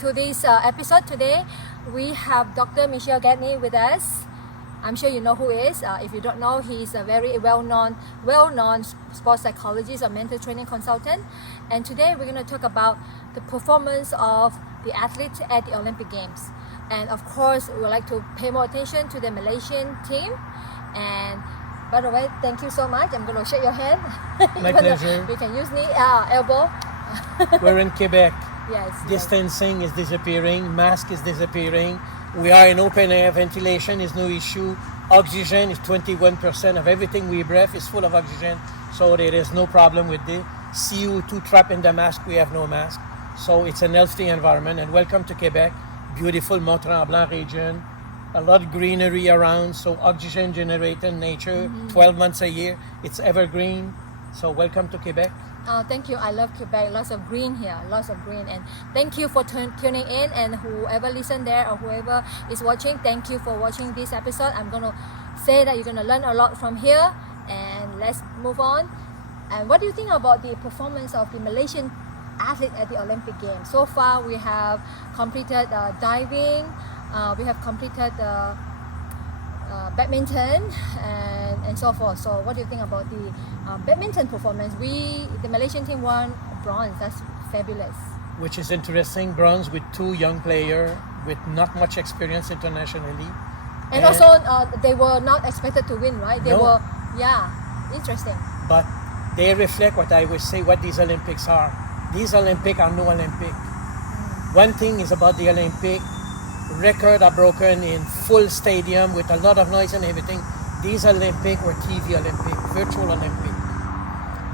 to this episode today. We have Dr. Michel Gagne with us. I'm sure you know who he is. If you don't know, he's a very well-known sports psychologist or mental training consultant. And today we're going to talk about the performance of the athletes at the Olympic Games. And of course, we would like to pay more attention to the Malaysian team. And by the way, thank you so much. I'm going to shake your hand. My pleasure. You can use elbow. We're in Quebec. Yes. Distancing is disappearing. Mask is disappearing. We are in open air. Ventilation is no issue. Oxygen is 21% of everything we breathe is full of oxygen. So there is no problem with the CO2 trap in the mask. We have no mask. So it's an healthy environment. And welcome to Quebec. Beautiful Mont-Tremblant region. A lot of greenery around. So oxygen generated nature. 12 months a year. It's evergreen. So welcome to Quebec. Thank you. I love Quebec. Lots of green here. Lots of green. And thank you for tuning in. And whoever listen there or whoever is watching, thank you for watching this episode. I'm going to say that you're going to learn a lot from here. And let's move on. And what do you think about the performance of the Malaysian athlete at the Olympic Games? So far, we have completed diving. We have completed badminton and so forth. So what do you think about the badminton performance? The Malaysian team won bronze. That's fabulous. Which is interesting. Bronze with two young players with not much experience internationally. And also, they were not expected to win, right? They were, interesting. But they reflect what I would say, what these Olympics are. These Olympics are no Olympic. One thing is about the Olympic, records are broken in full stadium with a lot of noise and everything. These Olympics were TV Olympic, virtual Olympic.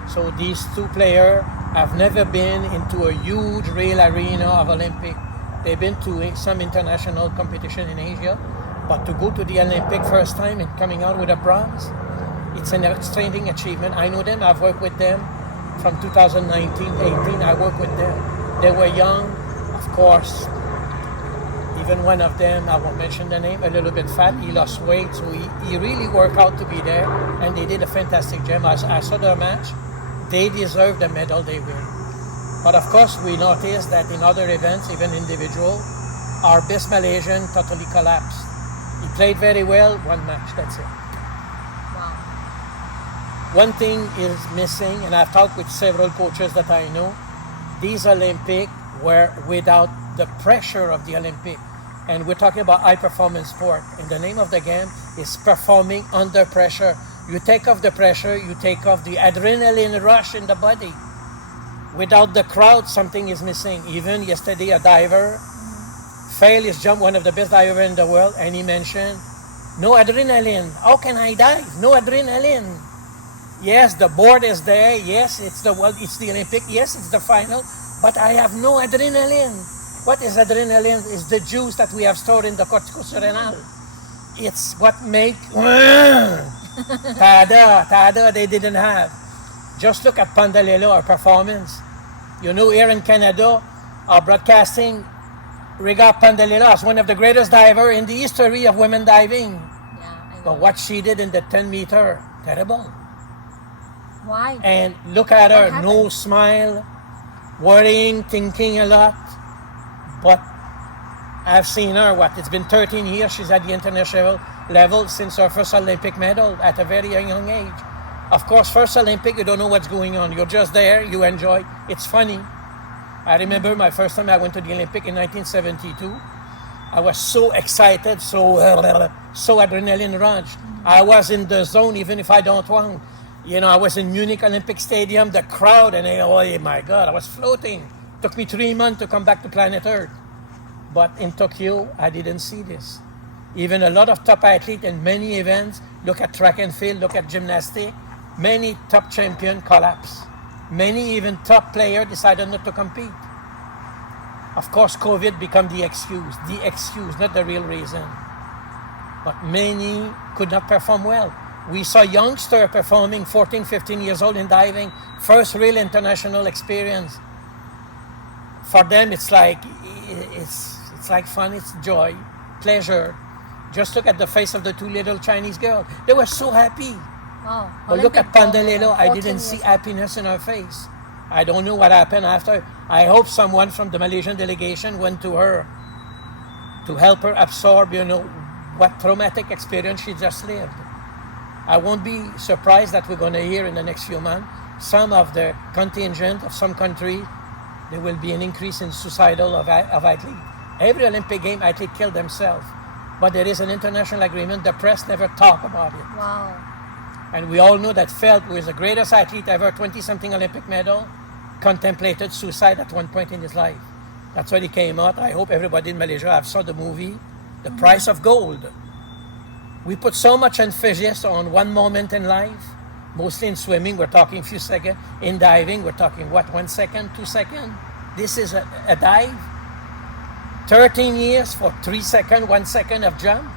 So these two players have never been into a huge real arena of Olympic. They've been to some international competition in Asia, but to go to the Olympic first time and coming out with a bronze, it's an outstanding achievement. I know them, I've worked with them from 2019-18, I worked with them. They were young, of course. Even one of them, I won't mention the name, a little bit fat, he lost weight, so he really worked out to be there, and they did a fantastic job. I saw their match. They deserve the medal they win. But of course, we noticed that in other events, even individual, our best Malaysian totally collapsed. He played very well, one match, that's it. Wow. One thing is missing, and I've talked with several coaches that I know, these Olympics were without the pressure of the Olympic. And we're talking about high performance sport. And the name of the game is performing under pressure. You take off the pressure, you take off the adrenaline rush in the body. Without the crowd, something is missing. Even yesterday, a diver failed his jump, one of the best divers in the world, and he mentioned, no adrenaline. How can I dive? No adrenaline. Yes, the board is there. Yes, it's the Olympic. Yes, it's the final. But I have no adrenaline. What is adrenaline? Is the juice that we have stored in the corticus renal. It's what make tada they didn't have. Just look at Pandalelo, our performance. You know, here in Canada, our broadcasting regard Pandalelo as one of the greatest divers in the history of women diving. Yeah, I know. But what she did in the 10-meter, terrible. Why? And look at her, no smile, worrying, thinking a lot. But I've seen her, it's been 13 years, she's at the international level since her first Olympic medal at a very young age. Of course, first Olympic, you don't know what's going on. You're just there, you enjoy. It's funny. I remember my first time I went to the Olympic in 1972. I was so excited, so adrenaline rush. I was in the zone even if I don't want. You know, I was in Munich Olympic Stadium, the crowd, and oh my God, I was floating. Took me 3 months to come back to planet Earth. But in Tokyo, I didn't see this. Even a lot of top athletes in many events, look at track and field, look at gymnastics, many top champions collapse. Many even top players decided not to compete. Of course, COVID became the excuse, not the real reason. But many could not perform well. We saw youngsters performing 14, 15 years old in diving, first real international experience. For them, it's like fun, it's joy, pleasure. Just look at the face of the two little Chinese girls. They were so happy. Wow. But look at Pandalelo, I didn't see happiness in her face. I don't know what happened after. I hope someone from the Malaysian delegation went to her to help her absorb, what traumatic experience she just lived. I won't be surprised that we're going to hear in the next few months some of the contingent of some country, there will be an increase in suicidal of athletes. Every Olympic game, athletes kill themselves. But there is an international agreement. The press never talk about it. Wow. And we all know that Phelps, who is the greatest athlete ever, 20-something Olympic medal, contemplated suicide at one point in his life. That's why he came out. I hope everybody in Malaysia have saw the movie, The Price of Gold. We put so much emphasis on one moment in life. Mostly in swimming, we're talking a few seconds. In diving, we're talking, 1 second, 2 seconds? This is a dive. 13 years for 3 seconds, 1 second of jump.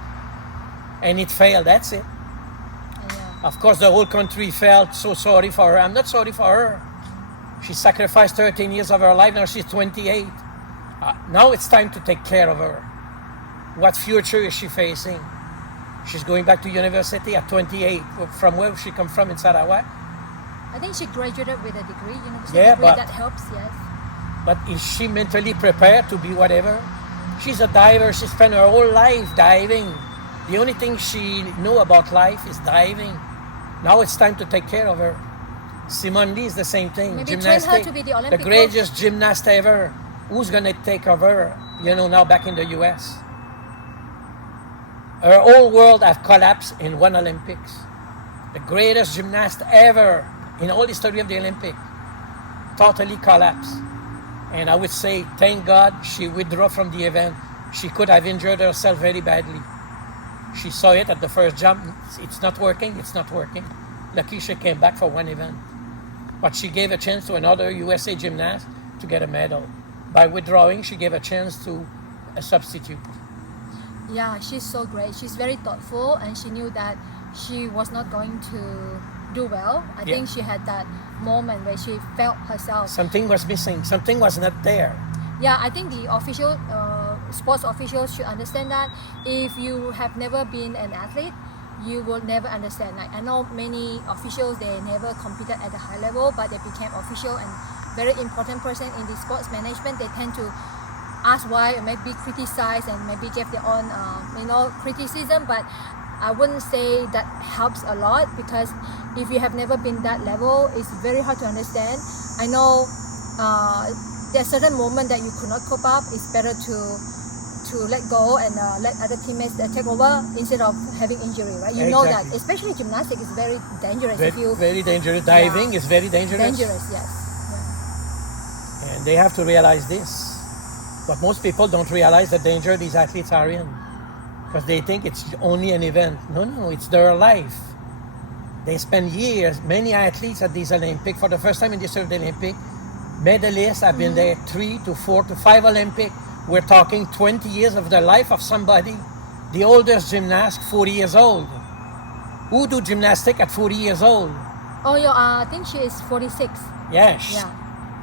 And it failed, that's it. Yeah. Of course, the whole country felt so sorry for her. I'm not sorry for her. She sacrificed 13 years of her life, now she's 28. Now it's time to take care of her. What future is she facing? She's going back to university at 28. From where she come from in Sarawak? I think she graduated with a degree, university Yeah, degree, but- that helps, yes. But is she mentally prepared to be whatever? She's a diver. She spent her whole life diving. The only thing she knew about life is diving. Now it's time to take care of her. Simone Lee is the same thing. Maybe train her to be the Olympic greatest gymnast ever. Who's going to take over, now back in the U.S.? Her whole world have collapsed in one Olympics. The greatest gymnast ever in all history of the Olympic totally collapsed. And I would say, thank God she withdrew from the event. She could have injured herself very badly. She saw it at the first jump. It's not working. Lucky she came back for one event. But she gave a chance to another USA gymnast to get a medal. By withdrawing, she gave a chance to a substitute. Yeah, she's so great. She's very thoughtful, and she knew that she was not going to do well. I think she had that moment where she felt herself. Something was missing. Something was not there. Yeah, I think the official, sports officials should understand that if you have never been an athlete, you will never understand. Like, I know many officials, they never competed at a high level, but they became official and very important person in the sports management. They tend to ask why, and maybe criticize, and maybe give their own, criticism. But I wouldn't say that helps a lot, because if you have never been that level, it's very hard to understand. I know there's certain moment that you could not cope up. It's better to let go and let other teammates take over instead of having injury, right? You know that, especially gymnastics is very dangerous. Very dangerous. Diving is very dangerous. Dangerous, yes. Yeah. And they have to realize this. But most people don't realize the danger these athletes are in, because they think it's only an event. No, it's their life. They spend years, many athletes at these Olympics, for the first time in the history of the Olympic, medalists have been there 3 to 4 to 5 Olympic. We're talking 20 years of the life of somebody. The oldest gymnast, 40 years old. Who do gymnastics at 40 years old? Oh, yeah, I think she is 46. Yes. Yeah.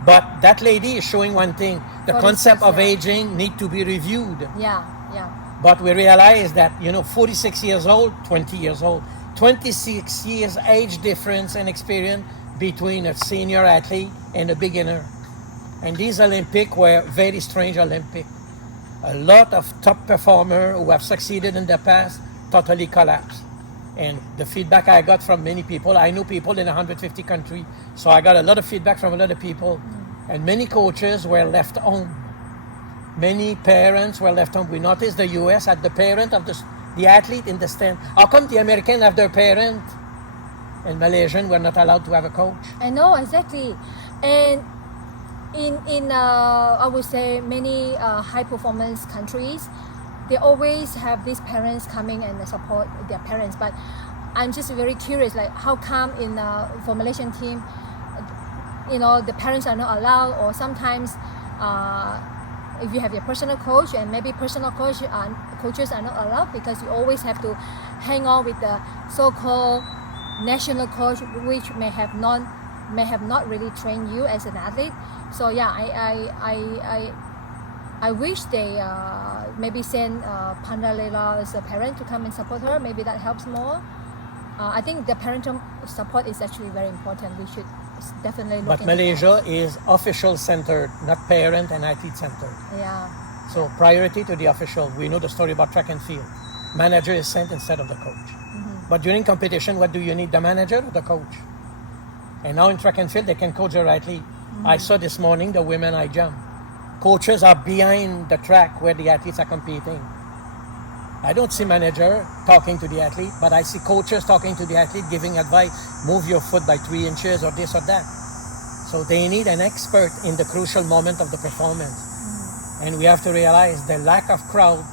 But that lady is showing one thing. The 46, concept of yeah. aging need to be reviewed. Yeah. But we realize that, 46 years old, 20 years old, 26 years age difference and experience between a senior athlete and a beginner. And these Olympics were very strange Olympics. A lot of top performers who have succeeded in the past totally collapsed. And the feedback I got from many people, I know people in 150 countries, so I got a lot of feedback from a lot of people. And many coaches were left home. Many parents were left home. We noticed the US had the parent of the athlete in the stand. How come the American have their parent? And Malaysian were not allowed to have a coach. I know, exactly. And in I would say many high performance countries, they always have these parents coming and support their parents. But I'm just very curious, like how come for Malaysian team, the parents are not allowed, or sometimes if you have your personal coach, and maybe personal coaches are not allowed, because you always have to hang on with the so-called national coach, which may have not really trained you as an athlete. So yeah, I wish they maybe send Pandalela's parent to come and support her. Maybe that helps more. I think the parental support is actually very important. We should definitely look But into Malaysia is official centered, not parent and athlete centered. that. Yeah. So priority to the official. We know the story about track and field. Manager is sent instead of the coach. But during competition, what do you need, the manager or the coach? And now in track and field, they can coach their athlete. I saw this morning the women high jump. Coaches are behind the track where the athletes are competing. I don't see manager talking to the athlete, but I see coaches talking to the athlete, giving advice, move your foot by 3 inches or this or that. So they need an expert in the crucial moment of the performance. And we have to realize the lack of crowd.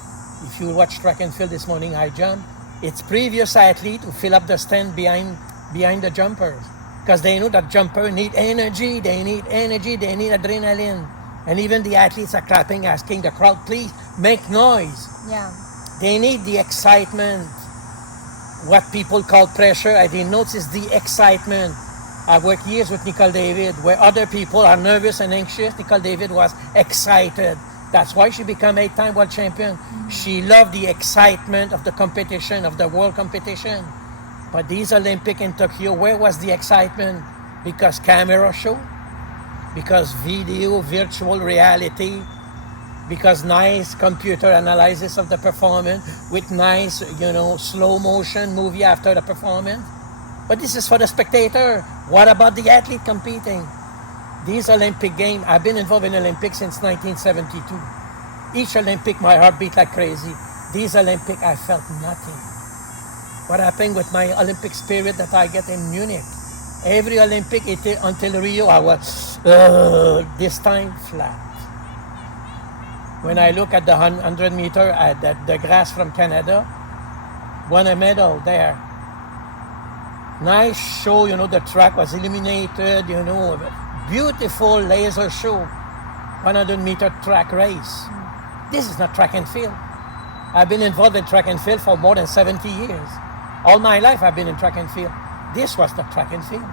If you watch track and field this morning, high jump, it's previous athlete who fill up the stand behind the jumpers. Because they know that jumper need energy, they need adrenaline. And even the athletes are clapping, asking the crowd, please make noise. Yeah. They need the excitement. What people call pressure, I didn't notice the excitement. I worked years with Nicole David, where other people are nervous and anxious. Nicole David was excited. That's why she became 8-time world champion. She loved the excitement of the competition, of the world competition. But these Olympics in Tokyo, where was the excitement? Because camera show? Because video, virtual reality? Because nice computer analysis of the performance with nice, slow motion movie after the performance? But this is for the spectator. What about the athlete competing? These Olympic games, I've been involved in Olympics since 1972. Each Olympic, my heart beat like crazy. These Olympic, I felt nothing. What happened with my Olympic spirit that I get in Munich? Every Olympic until Rio, I was, this time flat. When I look at the 100 meter at the grass from Canada, won a medal there. Nice show, the track was illuminated, beautiful laser show. 100 meter track race. This is not track and field. I've been involved in track and field for more than 70 years. All my life I've been in track and field. This was not track and field.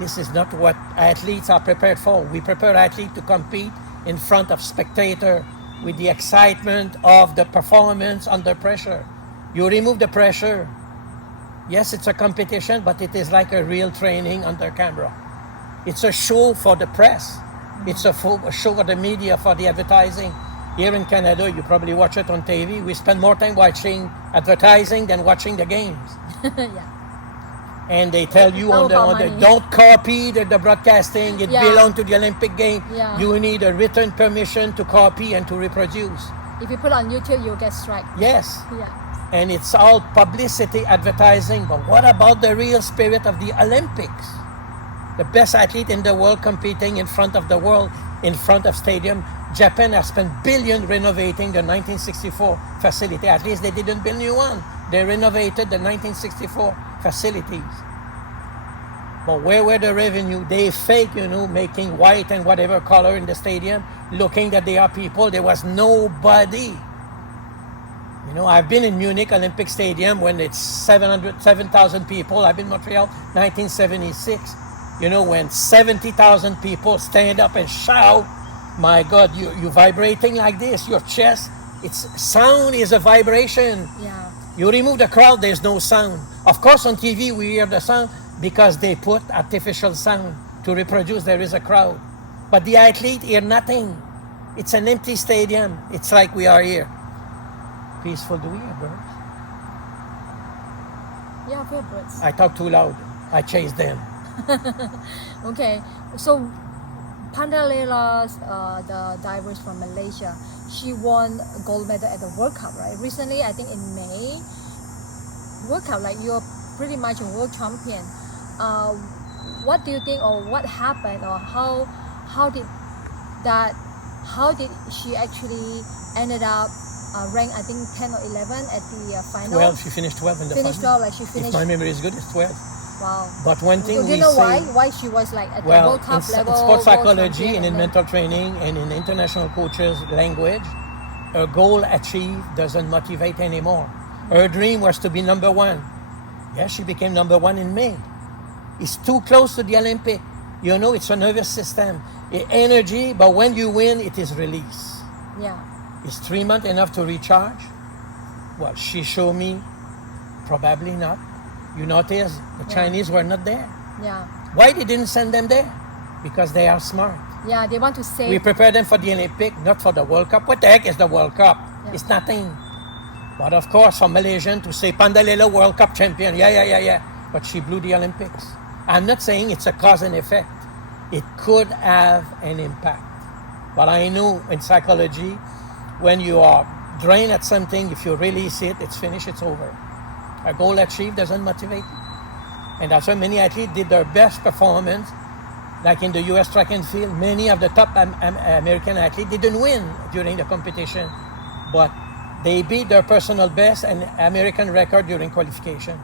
This is not what athletes are prepared for. We prepare athletes to compete in front of spectator with the excitement of the performance under pressure. You remove the pressure. Yes, it's a competition, but it is like a real training under camera. It's a show for the press. It's a show for the media, for the advertising. Here in Canada, you probably watch it on TV. We spend more time watching advertising than watching the games. Yeah. And they tell you don't copy the broadcasting. It belongs to the Olympic game. Yeah. You need a written permission to copy and to reproduce. If you put on YouTube, you'll get strike. Yes. Yeah. And it's all publicity, advertising. But what about the real spirit of the Olympics? The best athlete in the world competing in front of the world, in front of stadium. Japan has spent billions renovating the 1964 facility. At least they didn't build new one. They renovated the 1964 facilities. But where were the revenue? They fake, making white and whatever color in the stadium, looking that they are people. There was nobody. I've been in Munich Olympic Stadium when it's 7,000 people. I've been in Montreal 1976. When 70,000 people stand up and shout, my God, you vibrating like this, your chest, sound is a vibration. Yeah. You remove the crowd, there's no sound. Of course, on TV, we hear the sound because they put artificial sound to reproduce there is a crowd. But the athlete hear nothing. It's an empty stadium. It's like we are here. Peaceful. Do we hear birds? Yeah, I've heard birds. I talk too loud. I chase them. Okay, so Pandalela, the divers from Malaysia, she won a gold medal at the World Cup, right? Recently, I think in May, World Cup, like you're pretty much a world champion. What do you think, or what happened, or how did she actually ended up ranked, I think 10 or 11 at the final? 12. She finished 12 in the final. 12, like she finished. If my memory is good, it's 12. Wow. But one thing Do you know why she was like at the World Cup level? In sports psychology champion, and in mental training and in international coaches' language, a goal achieved doesn't motivate anymore. Her dream was to be number one. Yes, she became number one in May. It's too close to the Olympic. It's a nervous system. Energy, but when you win, it is release. Yeah. Is 3 months enough to recharge? Well, she showed me, probably not. You notice the Chinese were not there. Yeah. Why they didn't send them there? Because they are smart. Yeah, they want to save. We prepare them for the Olympic, not for the World Cup. What the heck is the World Cup? Yeah. It's nothing. But of course, for Malaysian to say Pandalela World Cup champion, yeah. But she blew the Olympics. I'm not saying it's a cause and effect. It could have an impact. But I know in psychology, when you are drained at something, if you release it, it's finished, it's over. A goal achieved doesn't motivate you. And that's why many athletes did their best performance, like in the US track and field. Many of the top American athletes didn't win during the competition, but they beat their personal best and American record during qualification.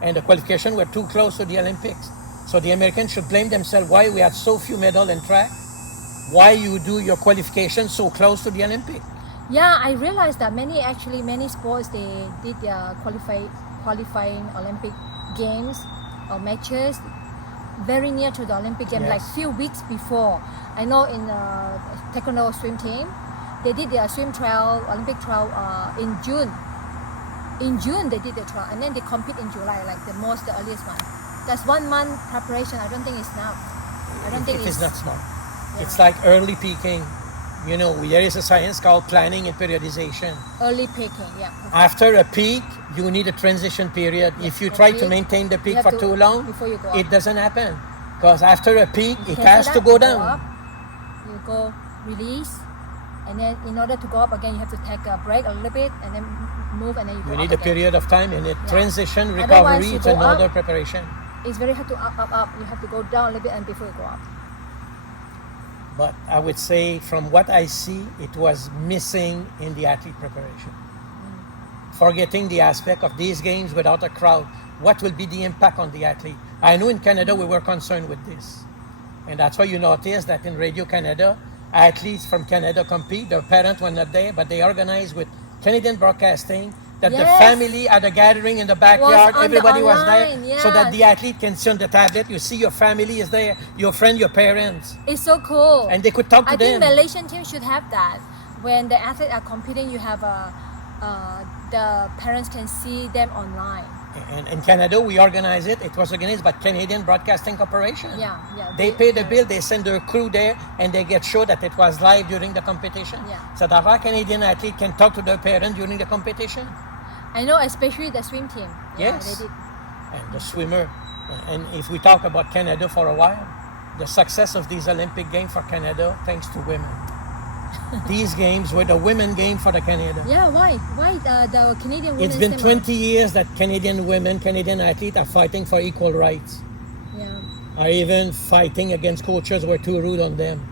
And the qualification were too close to the Olympics. So the Americans should blame themselves why we had so few medals in track, why you do your qualification so close to the Olympic. Yeah, I realized that many sports, they did their qualifying Olympic games or matches very near to the Olympic game, Yes. like few weeks before. I know in taekwondo swim team, they did their swim trial, Olympic trial in June. In June they did the trial, and then they compete in July, like the earliest one. That's 1 month preparation. I don't think it's enough. I don't think It is not smart. Yeah. It's like early peaking. You know, there is a science called planning and periodization. early peaking. Yeah. After a peak, you need a transition period. If you a try to peak, maintain the you peak have for to- too long, before you go it up. doesn't happen. Because after a peak, You it cancel has that, to go you down. up, you go release, and then in order to go up again, you have to take a break a little bit, and then move, and then you go You up need a again. period of time in it. Yeah. Transition, Otherwise, recovery, you it's go another up. preparation. It's very hard to up. You have to go down a little bit and before you go up. But I would say, from what I see, it was missing in the athlete preparation. Forgetting the aspect of these games without a crowd. What will be the impact on the athlete? I know in Canada we were concerned with this. And that's why you notice that in Radio Canada, athletes from Canada compete. Their parents were not there, but they organized with Canadian Broadcasting that the Yes. family had a gathering in the backyard. on the Everybody was there, online, so that yes. the athlete can see on the tablet. You see your family is there, your friend, your parents, It's so cool. and they could talk to I think them. Malaysian team should have that. When the athletes are competing, you have the parents can see them online. And in Canada, we organize it. It was organized by Canadian Broadcasting Corporation. Yeah. They pay the bill, they send their crew there, and they get sure that it was live during the competition. Yeah. So that our Canadian athlete can talk to their parents during the competition. I know, especially the swim team. Yeah, Yes. they did. And the swimmer. And if we talk about Canada for a while, the success of these Olympic Games for Canada, thanks to women. These games were the women game for the Canada. Yeah, why? Why the Canadian women? It's been 20 years that Canadian women, Canadian athletes are fighting for equal rights. Yeah. Are even fighting against coaches who are too rude on them.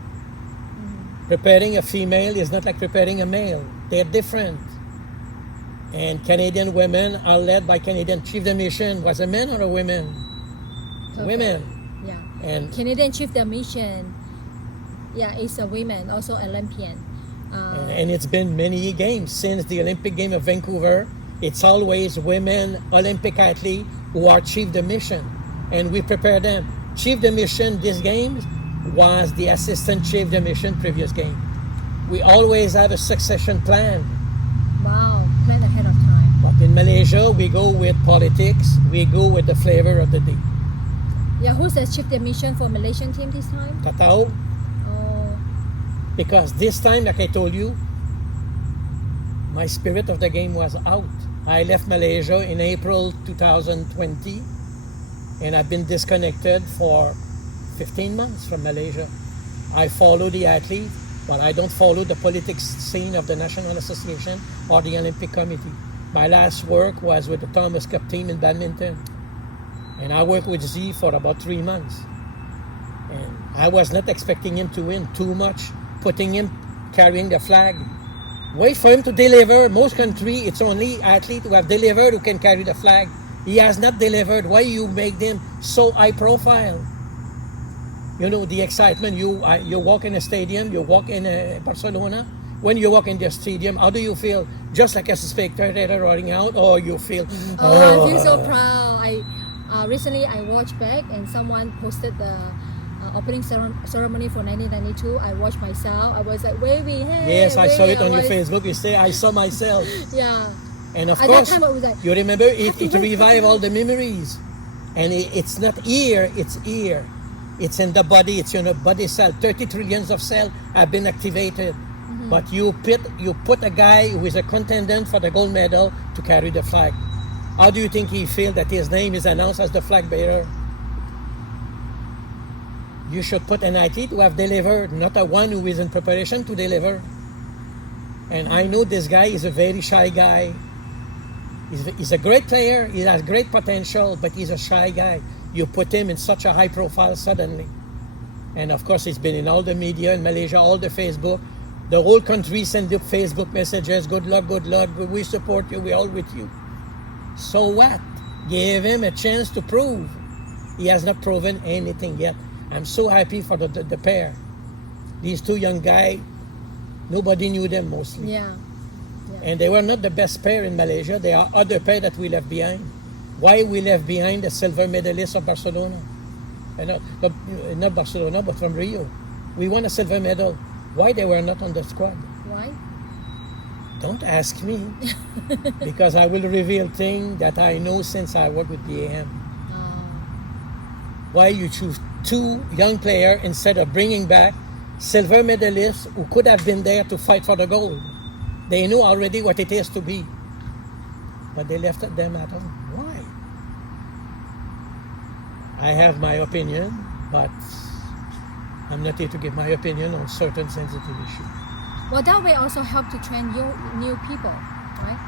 Preparing a female is not like preparing a male. They're different. And Canadian women are led by Canadian chief de mission. Was a man or a woman? Okay. Women. Yeah. And Canadian chief de mission. Yeah, it's a woman, also Olympian. and it's been many games since the Olympic game of Vancouver. It's always women Olympic athletes who are chief de mission, and we prepare them. Chief de mission this game was the assistant chief de mission previous game. We always have a succession plan. Wow, plan ahead of time. But in Malaysia, we go with politics. We go with the flavor of the day. Yeah, who's the chief de mission for Malaysian team this time? Tatao. Oh, Because this time, like I told you, my spirit of the game was out. I left Malaysia in April 2020, and I've been disconnected for 15 months from Malaysia. I follow the athlete, but I don't follow the politics scene of the National Association or the Olympic Committee. My last work was with the Thomas Cup team in badminton, and I worked with Z for about 3 months. And I was not expecting him to win too much, putting him carrying the flag. Wait for him to deliver. Most country, it's only athletes who have delivered who can carry the flag. He has not delivered. Why you make them so high profile? You know, the excitement. You walk in a stadium, you walk in Barcelona. When you walk in the stadium, how do you feel? Just like a spectator running out, or you feel, I feel so proud. Recently I watched back and someone posted the opening ceremony for 1992. I watched myself. I was like waving. Hey, Yes, I saw it waving. on your Facebook. You say, I saw myself. Yeah. And of At course, that time I was like, you remember it happy birthday. revived all the memories. And it's not here, it's here. It's in the body, it's in a body cell. 30 trillions of cells have been activated. But you put a guy who is a contender for the gold medal to carry the flag. How do you think he feels that his name is announced as the flag bearer? You should put an athlete who have delivered, not a one who is in preparation to deliver. And I know this guy is a very shy guy. He's a great player, he has great potential, but he's a shy guy. You put him in such a high profile suddenly. And of course, he's been in all the media in Malaysia, all the Facebook. The whole country send up Facebook messages, good luck, we support you, we're all with you. So what? Give him a chance to prove. He has not proven anything yet. I'm so happy for the pair. These two young guys, nobody knew them mostly. Yeah. And they were not the best pair in Malaysia. There are other pair that we left behind. Why we left behind the silver medalist of Barcelona? Not Barcelona, but from Rio. We won a silver medal. Why they were not on the squad? Why? Don't ask me. Because I will reveal things that I know since I work with the AM. Why you choose two young players instead of bringing back silver medalists who could have been there to fight for the gold? They knew already what it is to be. But they left them at home. Why? I have my opinion, but I'm not here to give my opinion on certain sensitive issues. Well, that way also help to train new people, right?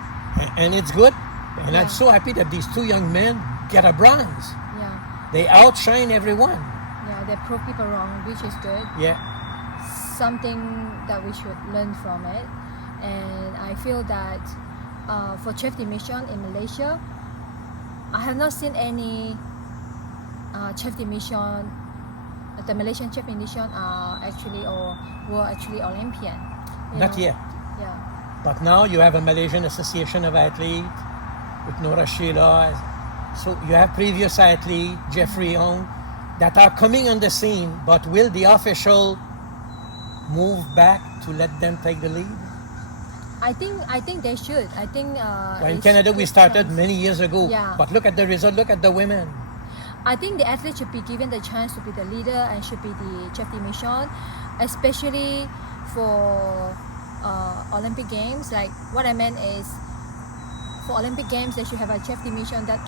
And it's good. And Yeah. I'm so happy that these two young men get a bronze. Yeah. They outshine everyone. Yeah, they prove people wrong, which is good. Yeah. Something that we should learn from it. And I feel that for chef division in Malaysia, I have not seen any chef division. The Malaysian chef division are actually or were actually Olympian. you Not know? yet. Yeah. But now you have a Malaysian Association of Athletes with Nora Sheila. So you have previous athletes, Jeffrey Young, that are coming on the scene. But will the official move back to let them take the lead? I think they should. I think Well, in it's Canada, we good started chance. many years ago. Yeah. But look at the result. Look at the women. I think the athlete should be given the chance to be the leader and should be the chef de mission, especially for Olympic Games. Like what I meant is, for Olympic Games, they should have a chef de mission that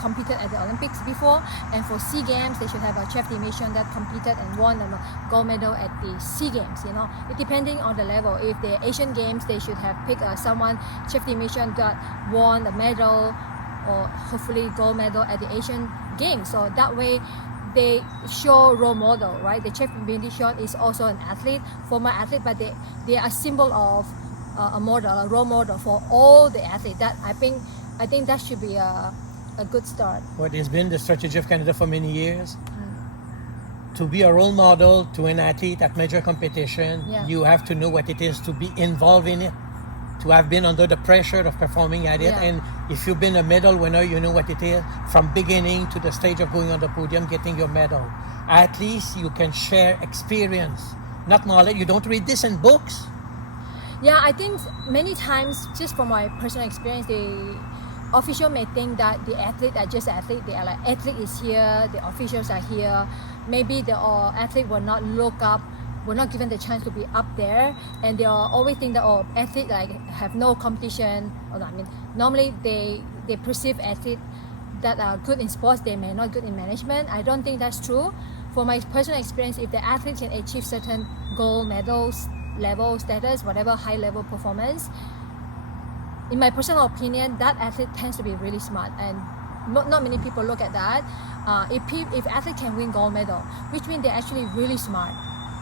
competed at the Olympics before, and for SEA Games, they should have a chef de mission that competed and won a gold medal at the SEA Games. You know, it depending on the level. If the Asian Games, they should have picked someone chef de mission that won a medal or hopefully gold medal at the Asian Games. So that way they show role model, right? The chef mission is also an athlete, former athlete, but they are a symbol of a model, a role model for all the athletes. That I think that should be a good start. What has been the strategy of Canada for many years. To be a role model to an athlete at major competition, Yeah. you have to know what it is to be involved in it, to have been under the pressure of performing at it. Yeah. And if you've been a medal winner, you know what it is from beginning to the stage of going on the podium, getting your medal. At least you can share experience, not knowledge. You don't read this in books. Yeah, I think many times, just from my personal experience, the official may think that the athlete are just athlete. They are like, athlete is here, the officials are here. Maybe the athlete will not look up, will not given the chance to be up there, and they always think that athlete like have no competition. Or I mean, normally they perceive athlete that are good in sports, they may not good in management. I don't think that's true. For my personal experience, if the athlete can achieve certain gold medals, level status, whatever high level performance, in my personal opinion, that athlete tends to be really smart, and not many people look at that. If athlete can win gold medal, which means they're actually really smart,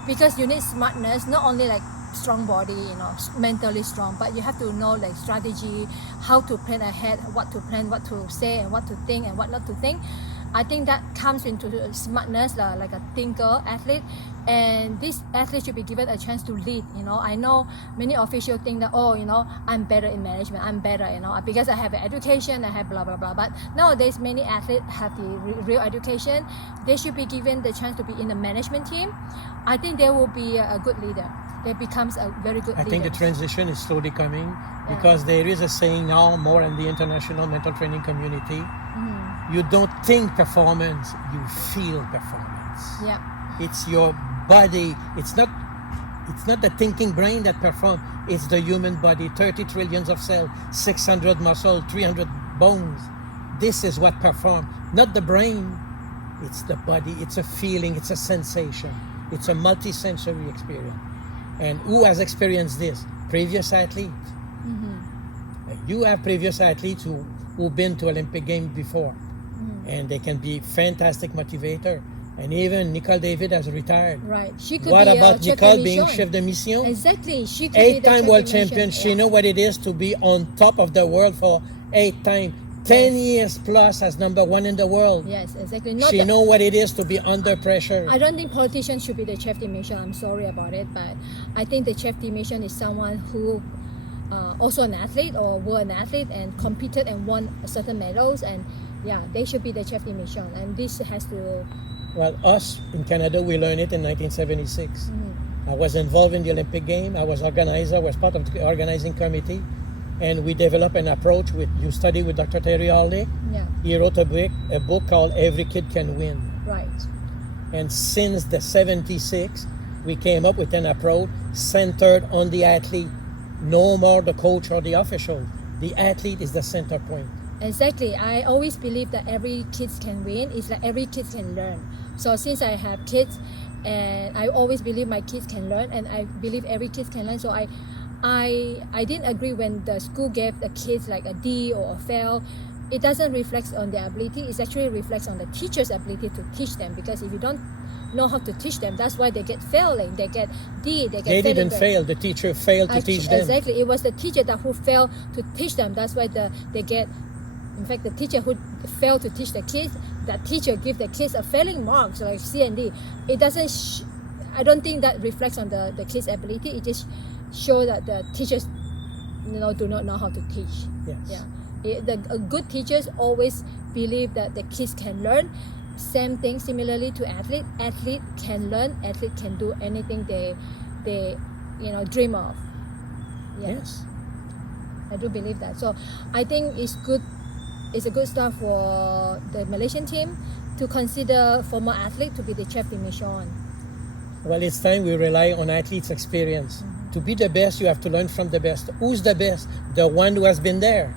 because you need smartness, not only like strong body, mentally strong, but you have to know like strategy, how to plan ahead, what to plan, what to say, and what to think and what not to think. I think that comes into smartness, like a thinker athlete, And this athlete should be given a chance to lead. I know many officials think that, I'm better in management, I'm better, because I have an education, I have blah blah blah. But nowadays many athletes have the real education. They should be given the chance to be in the management team. I think they will be a good leader. They becomes a very good leader. I think the transition is slowly coming because there is a saying now more in the international mental training community. You don't think performance, you feel performance. Yeah. It's your body. It's not the thinking brain that performs. It's the human body. 30 trillions of cells, 600 muscle, 300 bones. This is what performs. Not the brain. It's the body. It's a feeling. It's a sensation. It's a multi-sensory experience. And who has experienced this? Previous athlete. You have previous athletes who've been to Olympic Games before. And they can be fantastic motivator. And even Nicole David has retired. Right. She could what be about chef Nicole de being mission. chef de mission? Exactly. She could be the 8-time chef world de mission. champion. She Yeah. know what it is to be on top of the world for 8 times. 10 years plus as number 1 in the world. Yes, exactly. She know what it is to be under pressure. I don't think politicians should be the chef de mission. I'm sorry about it, but I think the chef de mission is someone who also an athlete or were an athlete and competed and won certain medals, and they should be the chef de mission. And this has to. Well, us in Canada, we learned it in 1976. I was involved in the Olympic game. I was organizer. I was part of the organizing committee, and we developed an approach you study with Dr. Terry Hawley. Yeah. He wrote a book called Every Kid Can Win. Right. And since the 76, we came up with an approach centered on the athlete. No more the coach or the official. The athlete is the center point. Exactly. I always believe that every kid can win. It's like every kid can learn. So since I have kids, and I always believe my kids can learn, and I believe every kid can learn. So I didn't agree when the school gave the kids like a D or a fail. It doesn't reflect on their ability. It actually reflects on the teacher's ability to teach them. Because if you don't know how to teach them, that's why they get failing. They get D. They get. They didn't fail. The teacher failed to teach them. Exactly. It was the teacher who failed to teach them. That's why they get. In fact, the teacher who failed to teach the kids, that teacher give the kids a failing marks like C and D. It doesn't. I don't think that reflects on the kids' ability. It just shows that the teachers, do not know how to teach. Yes. Yeah. Good teachers always believe that the kids can learn. Same thing similarly to athlete. Athlete can learn. Athlete can do anything they dream of. Yeah. Yes. I do believe that. So I think it's good. It's a good start for the Malaysian team to consider former athlete to be the chef de mission. Well, it's time we rely on athletes' experience. To be the best, you have to learn from the best. Who's the best? The one who has been there.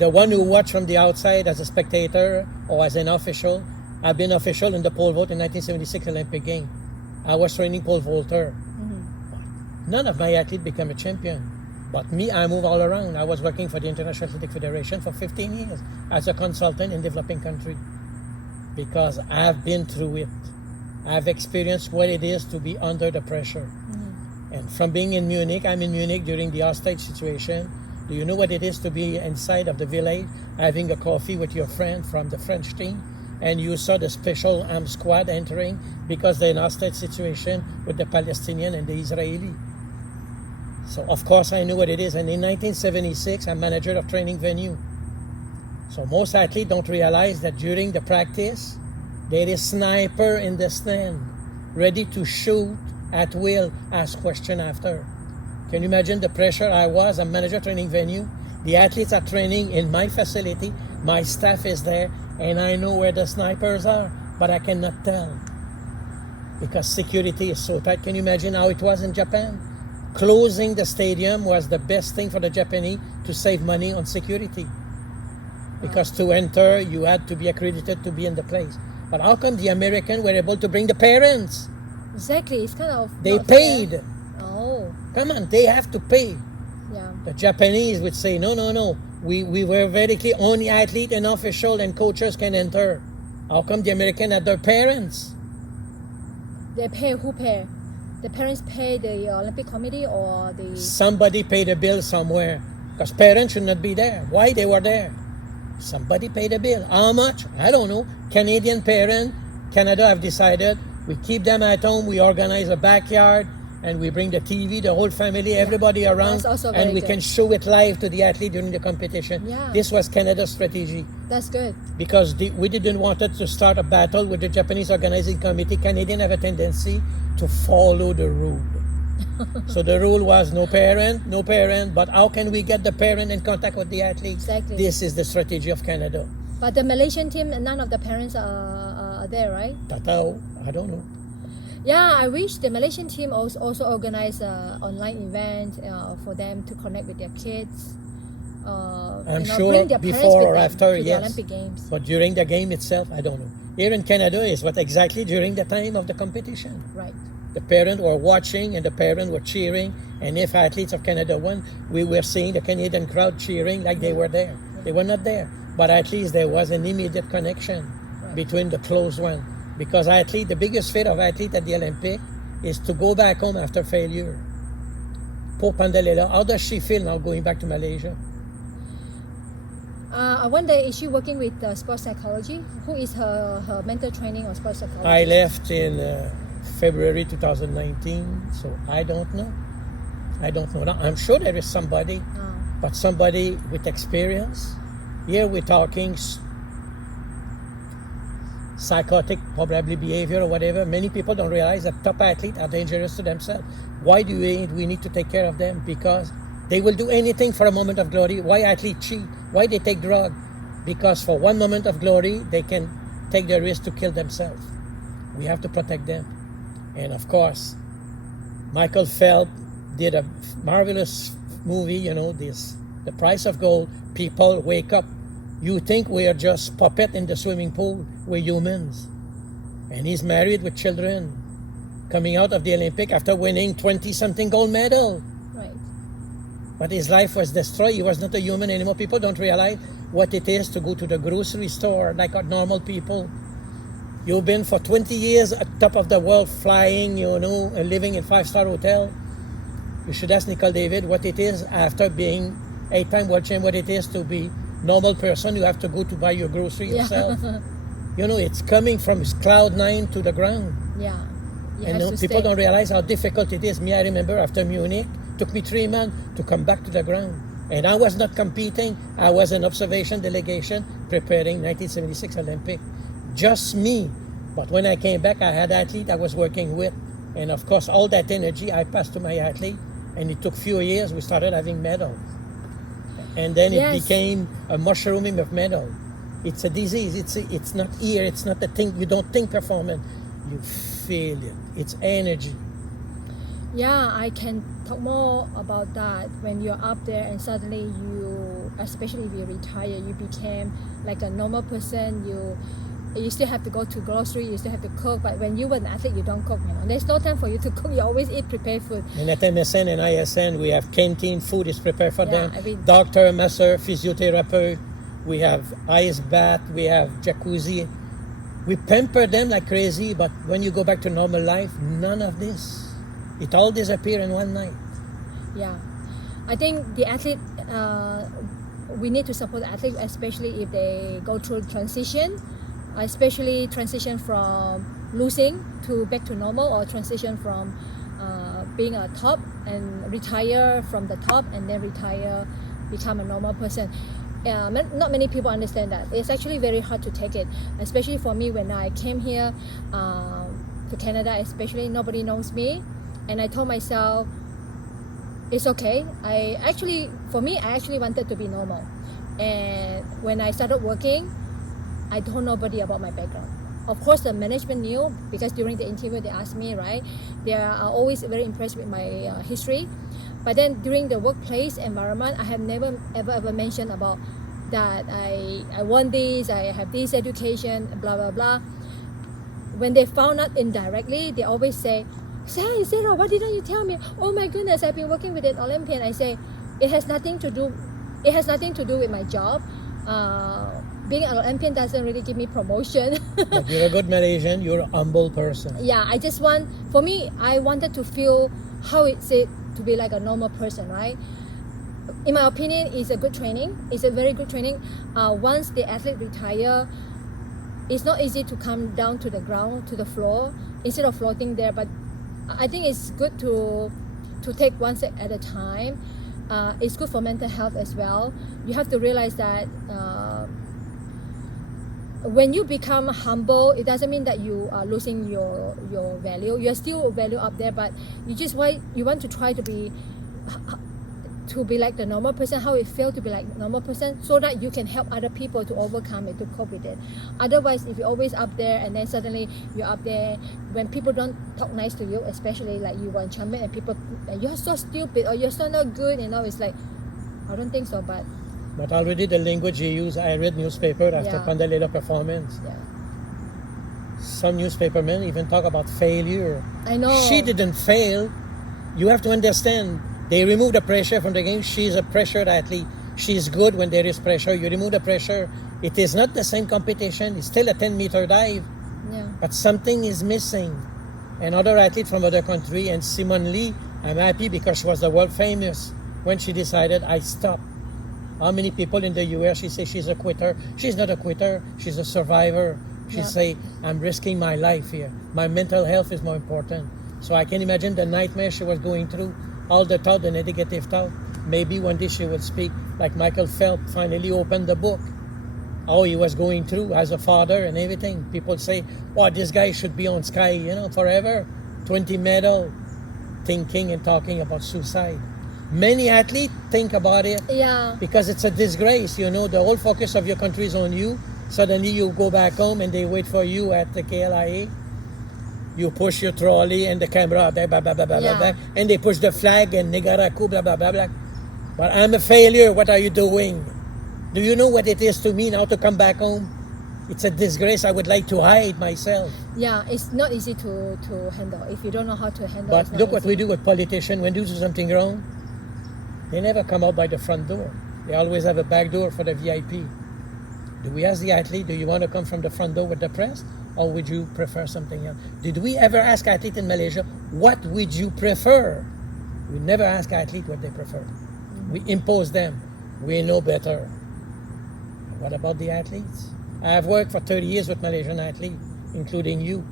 The one who watched from the outside as a spectator or as an official. I've been official in the pole vault in 1976 Olympic game. I was training pole vaulter. None of my athletes become a champion. But me, I move all around. I was working for the International Athletic Federation for 15 years as a consultant in developing country. Because I've been through it. I've experienced what it is to be under the pressure. And from being in Munich, I'm in Munich during the hostage situation. Do you know what it is to be inside of the village, having a coffee with your friend from the French team, and you saw the special armed squad entering because they're in a hostage situation with the Palestinian and the Israeli? So of course I knew what it is. And in 1976, I'm manager of training venue. So most athletes don't realize that during the practice, there is sniper in the stand, ready to shoot at will, ask question after. Can you imagine the pressure I was? I'm manager training venue. The athletes are training in my facility. My staff is there, and I know where the snipers are, but I cannot tell because security is so tight. Can you imagine how it was in Japan? Closing the stadium was the best thing for the Japanese to save money on security. Because to enter, you had to be accredited to be in the place. But how come the Americans were able to bring the parents? Exactly. It's kind of. They not paid. fair. Oh. Come on, they have to pay. Yeah. The Japanese would say, no. We were very clear, only athlete and official and coaches can enter. How come the Americans had their parents? They pay. Who pay? The parents pay the Olympic Committee or the. Somebody paid a bill somewhere. Because parents should not be there. Why they were there? Somebody paid a bill. How much? I don't know. Canadian parent, Canada have decided We keep them at home. We organize a backyard, and we bring the TV, the whole family, everybody around, That's also and very we good. can show it live to the athlete during the competition. Yeah. This was Canada's strategy That's good. because we didn't want it to start a battle with the Japanese organizing committee. Canadians have a tendency to follow the rule. So the rule was no parent, but how can we get the parent in contact with the athlete? Exactly. This is the strategy of Canada. But the Malaysian team, none of the parents are there, right? Tatao, I don't know. Yeah, I wish the Malaysian team also organize an online event for them to connect with their kids. I'm Bring sure their parents before with or them after, to the yes. Olympic Games. But during the game itself, I don't know. Here in Canada is what exactly during the time of the competition. Right. The parents were watching and the parents were cheering. And if athletes of Canada won, we were seeing the Canadian crowd cheering like they were there. They were not there. But at least there was an immediate connection between the close one. Because the biggest fear of athlete at the Olympic is to go back home after failure. Poor Pandalela, how does she feel now going back to Malaysia? I wonder, is she working with sports psychology? Who is her mental training or sports psychology? I left in February 2019, so I don't know. Now, I'm sure there is somebody, but somebody with experience. Here we're talking psychotic, probably behavior or whatever. Many people don't realize that top athletes are dangerous to themselves. Why do we need to take care of them? Because they will do anything for a moment of glory. Why athletes cheat? Why they take drugs? Because for one moment of glory, they can take the risk to kill themselves. We have to protect them. And of course, Michael Phelps did a marvelous movie, The Price of Gold. People wake up. You think we are just puppet in the swimming pool. We're humans. And he's married with children, coming out of the Olympic after winning 20-something gold medal. Right. But his life was destroyed. He was not a human anymore. People don't realize what it is to go to the grocery store like normal people. You've been for 20 years at top of the world, flying, and living in 5-star hotel. You should ask Nicole David what it is after being 8-time world champion, what it is to be normal person. You have to go to buy your grocery yourself. It's coming from cloud 9 to the ground. Yeah. And people don't realize how difficult it is. I remember after Munich, it took me 3 months to come back to the ground. And I was not competing. I was an observation delegation preparing 1976 Olympic. Just me. But when I came back, I had athletes I was working with. And of course, all that energy I passed to my athlete. And it took few years, we started having medals. And then it became a mushrooming of medal. It's a disease. It's not here. It's not a thing. You don't think performance. You feel it. It's energy. Yeah, I can talk more about that. When you're up there and suddenly you, especially if you retire, you became like a normal person. You still have to go to grocery, you still have to cook, but when you were an athlete, you don't cook. There's no time for you to cook. You always eat prepared food. And at MSN and ISN, we have canteen food is prepared for them. every- Doctor, masseur, physiotherapist. We have ice bath. We have jacuzzi. We pamper them like crazy, but when you go back to normal life, none of this. It all disappears in one night. Yeah, I think the athlete, we need to support the athlete, especially if they go through transition, especially transition from losing to back to normal, or transition from being a top and retire from the top and then retire, become a normal person. Not many people understand that. It's actually very hard to take it, especially for me when I came here to Canada, especially nobody knows me. And I told myself, it's okay. I actually wanted to be normal. And when I started working, I told nobody about my background. Of course, the management knew, because during the interview they asked me, right? They are always very impressed with my history. But then during the workplace environment, I have never ever mentioned about that I won this, I have this education, blah blah blah. When they found out indirectly, they always say, Sarah, why didn't you tell me? Oh my goodness, I've been working with an Olympian. I say, it has nothing to do with my job. Being an Olympian doesn't really give me promotion. But you're a good Malaysian. You're a humble person. Yeah, I wanted to feel how it's it to be like a normal person, right? In my opinion, it's a good training. It's a very good training. Once the athlete retire, it's not easy to come down to the ground, to the floor, instead of floating there. But I think it's good to take one step at a time. It's good for mental health as well. You have to realize that when you become humble, it doesn't mean that you are losing your value. You're still value up there, but you want to try to be like the normal person, how it feels to be like the normal person, so that you can help other people to overcome it, to cope with it. Otherwise, if you're always up there and then suddenly you're up there, when people don't talk nice to you, especially like you were in champion and people, you're so stupid or you're so not good, it's like, I don't think so, but already the language you use, I read newspaper after Yeah. Pandalila performance. yeah. Some newspapermen even talk about failure. I know. She didn't fail. You have to understand, they remove the pressure from the game. She's a pressured athlete. She's good when there is pressure. You remove the pressure. It is not the same competition. It's still a 10-meter dive. Yeah. But something is missing. Another athlete from other country, and Simone Lee, I'm happy because she was the world famous. When she decided, I stopped. How many people in the US, she says she's a quitter. She's not a quitter. She's a survivor. She Yeah. say, I'm risking my life here. My mental health is more important. So I can imagine the nightmare she was going through, all the thought, the negative thought. Maybe one day she will speak like Michael Phelps finally opened the book. How he was going through as a father and everything. People say, oh, this guy should be on Sky, forever. 20 medal, thinking and talking about suicide. Many athletes think about it Yeah. because it's a disgrace. The whole focus of your country is on you. Suddenly you go back home and they wait for you at the KLIA. You push your trolley and the camera, blah, blah, blah, blah, blah, Yeah. blah, and they push the flag and Nigaraku, blah, blah, blah, blah. But I'm a failure. What are you doing? Do you know what it is to me now to come back home? It's a disgrace. I would like to hide myself. Yeah, it's not easy to handle. If you don't know how to handle it. But look what we do with politicians. When they do something wrong, they never come out by the front door. They always have a back door for the VIP. Do we ask the athlete, do you want to come from the front door with the press? Or would you prefer something else? Did we ever ask athlete in Malaysia, what would you prefer? We never ask athlete what they prefer. We impose them. We know better. What about the athletes? I have worked for 30 years with Malaysian athletes, including you.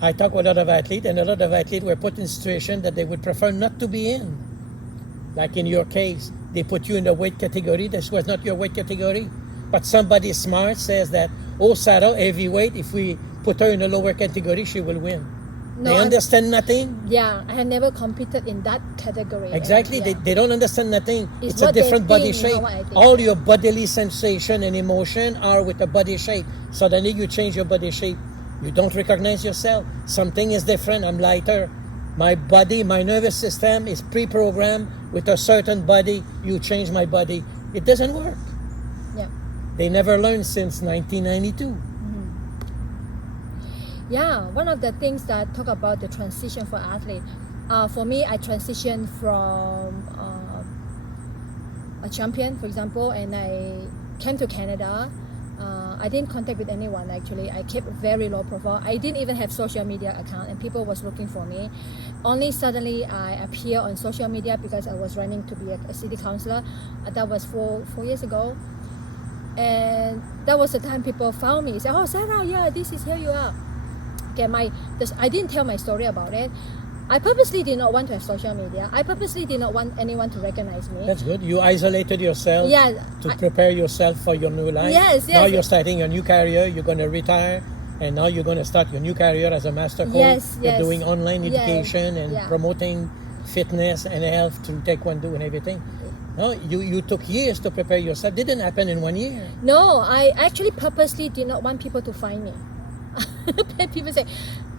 I talk with a lot of athletes, and a lot of athletes were put in situations that they would prefer not to be in. Like in your case, they put you in the weight category. This was not your weight category. But somebody smart says that, oh, Sarah, heavyweight, if we put her in a lower category, she will win. No, They understand nothing. Yeah, I have never competed in that category. Exactly. Yeah. They don't understand nothing. It's It's a what they different body think, shape. not what I think. All your bodily sensation and emotion are with the body shape. Suddenly you change your body shape. You don't recognize yourself. Something is different. I'm lighter. My body, my nervous system is pre-programmed with a certain body. You change my body. It doesn't work. Yeah. They never learned since 1992. Yeah, one of the things that talk about the transition for athlete. For me, I transitioned from a champion, for example, and I came to Canada. I didn't contact with anyone actually. I kept very low profile. I didn't even have social media account, and people was looking for me. Only suddenly I appear on social media because I was running to be a city councillor. That was four years ago, and that was the time people found me. Say, "Oh, Sarah, yeah, here you are." Okay, I didn't tell my story about it. I purposely did not want to have social media. I purposely did not want anyone to recognize me. That's good. You isolated yourself to prepare yourself for your new life. Yes, Now yes. you're starting your new career. You're going to retire. And now you're going to start your new career as a master coach. Yes, You're yes. doing online Yes, education and yeah. promoting fitness and health through Taekwondo and everything. No, you took years to prepare yourself. Didn't happen in 1 year. No, I actually purposely did not want people to find me. People say,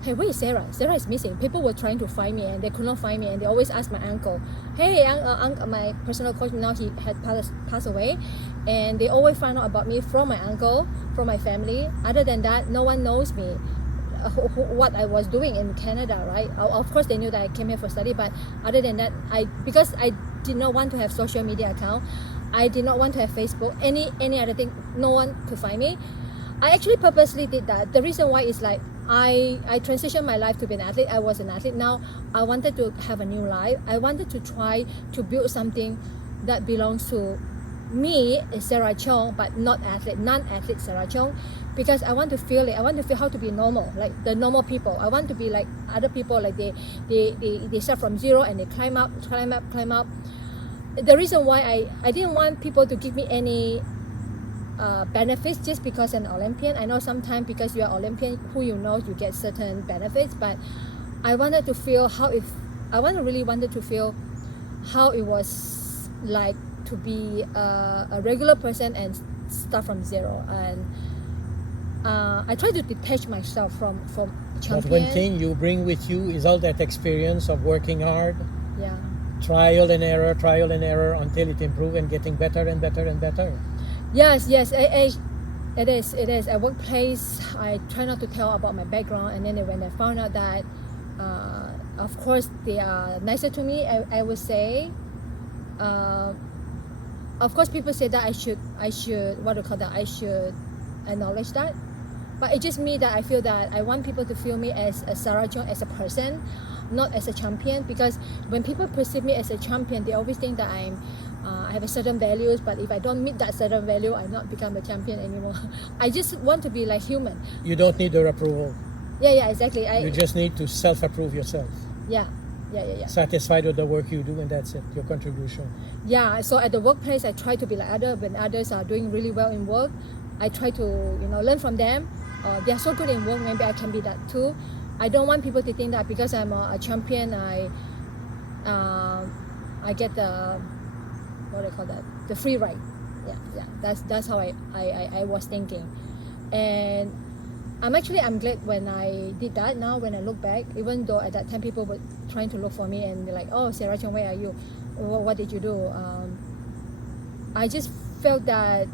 "Hey, where is Sarah? Sarah is missing." People were trying to find me and they could not find me, and they always ask my uncle, "Hey, uncle, my personal coach, now he had passed away," and they always find out about me from my uncle, from my family. Other than that, no one knows me. What I was doing in Canada, right? Of course, they knew that I came here for study, but other than that, because I did not want to have social media account, I did not want to have Facebook, any other thing. No one could find me. I actually purposely did that. The reason why is like I transitioned my life to be an athlete. I was an athlete. Now I wanted to have a new life. I wanted to try to build something that belongs to me is Sarah Chong, but not athlete, non-athlete Sarah Chong, because I want to feel it. I want to feel how to be normal, like the normal people. I want to be like other people, like they start from zero and they climb up. The reason why I didn't want people to give me any benefits just because I'm an Olympian. I know sometimes because you are Olympian, who you know, you get certain benefits, but I wanted to feel really wanted to feel how it was like to be a regular person and start from zero. And I try to detach myself from champion. But one thing you bring with you is all that experience of working hard. Yeah. Trial and error until it improves and getting better and better and better. Yes, it is. At workplace, I try not to tell about my background, and then when I found out that, of course, they are nicer to me, I would say. Of course, people say that I should I should acknowledge that. But it's just me that I feel that I want people to feel me as a Sarah Chong, as a person, not as a champion. Because when people perceive me as a champion, they always think that I have a certain values. But if I don't meet that certain value, I not become a champion anymore. I just want to be like human. You don't need their approval. Yeah, exactly. You just need to self-approve yourself. Yeah. Satisfied with the work you do, and that's it, your contribution. Yeah, so at the workplace, I try to be like when others are doing really well in work, I try to learn from them. They are so good in work, maybe I can be that too. I don't want people to think that because I'm a champion, I get the the free ride. Yeah. That's how I was thinking, and I'm glad when I did that. Now when I look back, even though at that time people were trying to look for me and be like, oh, Sarah Chong, where are you? What did you do? I just felt that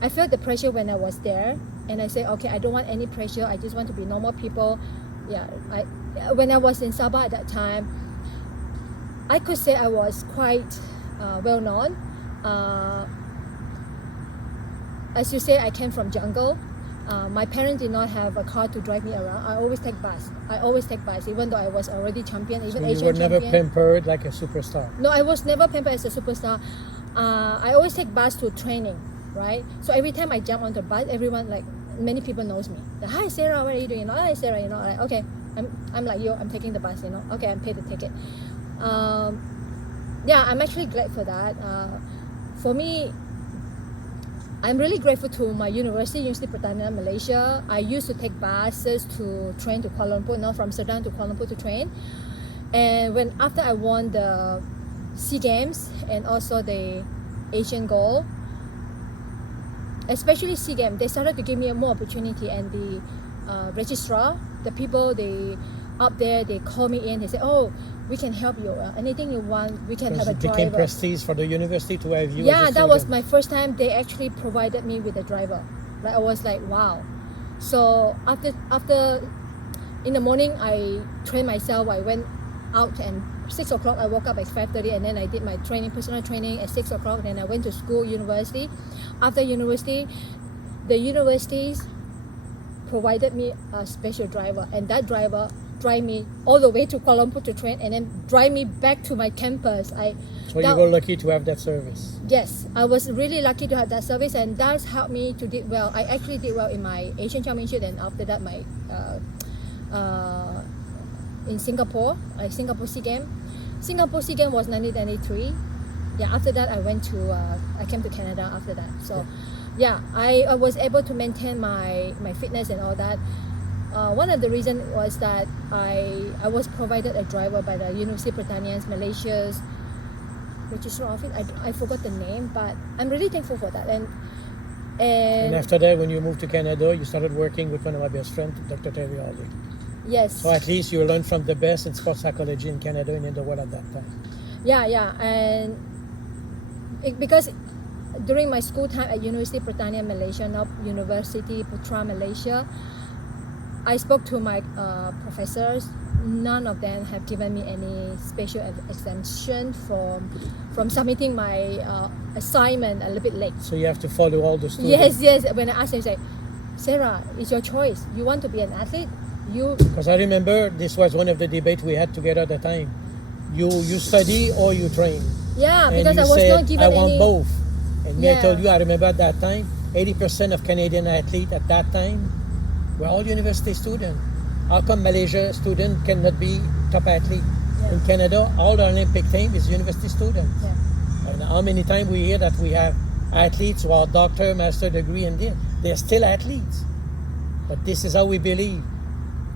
I felt the pressure when I was there, and I said, okay, I don't want any pressure. I just want to be normal people. Yeah, when I was in Sabah at that time, I could say I was quite well known. As you say, I came from jungle. My parents did not have a car to drive me around. I always take bus, even though I was already champion, even So Asian you were never champion. pampered like a superstar? No, I was never pampered as a superstar. I always take bus to training, right? So every time I jump on the bus, everyone, like many people knows me. Like, hi Sarah, what are you doing? Hi Sarah, like, okay, I'm like you. I'm taking the bus, Okay, I'm paid the ticket. Yeah, I'm actually glad for that. For me, I'm really grateful to my University Pertanian, Malaysia. I used to take buses to train to Kuala Lumpur, from Sedang to Kuala Lumpur to train. And after I won the SEA Games and also the Asian Gold, especially SEA Games, they started to give me more opportunity, and the registrar, the people, they up there, they call me in, they say, oh, we can help you, anything you want, we can have a driver. It became prestige for the university to have you. Yeah, that was my first time they actually provided me with a driver. Like, I was like, wow. So after in the morning, I trained myself. I went out, and 6 o'clock I woke up at 5:30, and then I did my personal training at 6 o'clock. Then I went to school, university. After university, the universities provided me a special driver, and that driver drive me all the way to Kuala Lumpur to train, and then drive me back to my campus. So you were lucky to have that service. Yes, I was really lucky to have that service, and that's helped me to do well. I actually did well in my Asian Championship, and after that my in Singapore SEA Games. Singapore SEA Games was 1993. Yeah, after that I came to Canada after that. So yeah, I was able to maintain my fitness and all that. One of the reasons was that I was provided a driver by the University Pertanian, Malaysia's registrar office. I forgot the name, but I'm really thankful for that. And after that, when you moved to Canada, you started working with one of my best friends, Dr. Terry Hawley. Yes. So at least you learned from the best in sports psychology in Canada and in the world at that time. Yeah, and because during my school time at University Pertanian, Malaysia, now University Putra, Malaysia, I spoke to my professors. None of them have given me any special exemption from submitting my assignment a little bit late. So you have to follow all the students. Yes. When I asked them, say, Sarah, it's your choice. You want to be an athlete? Because I remember this was one of the debates we had together at the time. you study or you train. Yeah, And because you I was said, not given I want any. both. And me, I Yeah. told you, I remember at that time, 80% of Canadian athletes at that time were all university students. How come Malaysia student cannot be top athlete? Yeah. In Canada, all the Olympic team is university students. Yeah. And how many times we hear that we have athletes who are doctor, master degree, and they're still athletes. But this is how we believe.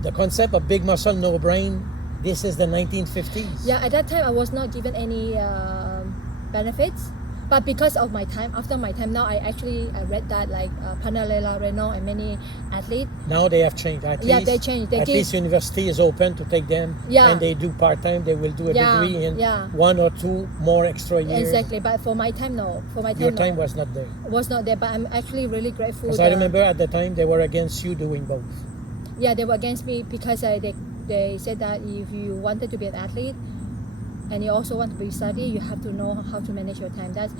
The concept of big muscle, no brain, this is the 1950s. Yeah, at that time I was not given any benefits, but because of my time, after my time, now I read that like Panalela, Renault, and many athletes. Now they have changed. At Yeah, least, they changed. They at give- least university is open to take them, Yeah. and they do part time. They will do a Yeah, degree in yeah. 1 or 2 more extra years. Exactly, but for my time, no. For my time, Your no. time was not there. Was not there, but I'm actually really grateful. Because I remember at the time they were against you doing both. Yeah, they were against me because they said that if you wanted to be an athlete and you also want to be study, you have to know how to manage your time. That's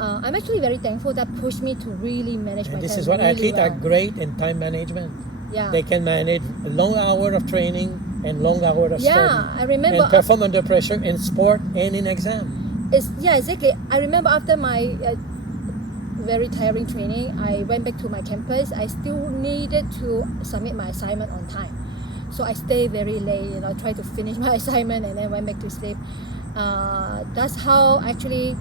I'm actually very thankful that pushed me to really manage my And this time is what really athletes well. are great in time management. Yeah. They can manage a long hour of training and long hour of Yeah, study. I remember- And perform under pressure in sport and in exam. Yeah, exactly. I remember after my very tiring training, I went back to my campus. I still needed to submit my assignment on time, so I stayed very late. Try to finish my assignment and then went back to sleep. That's how actually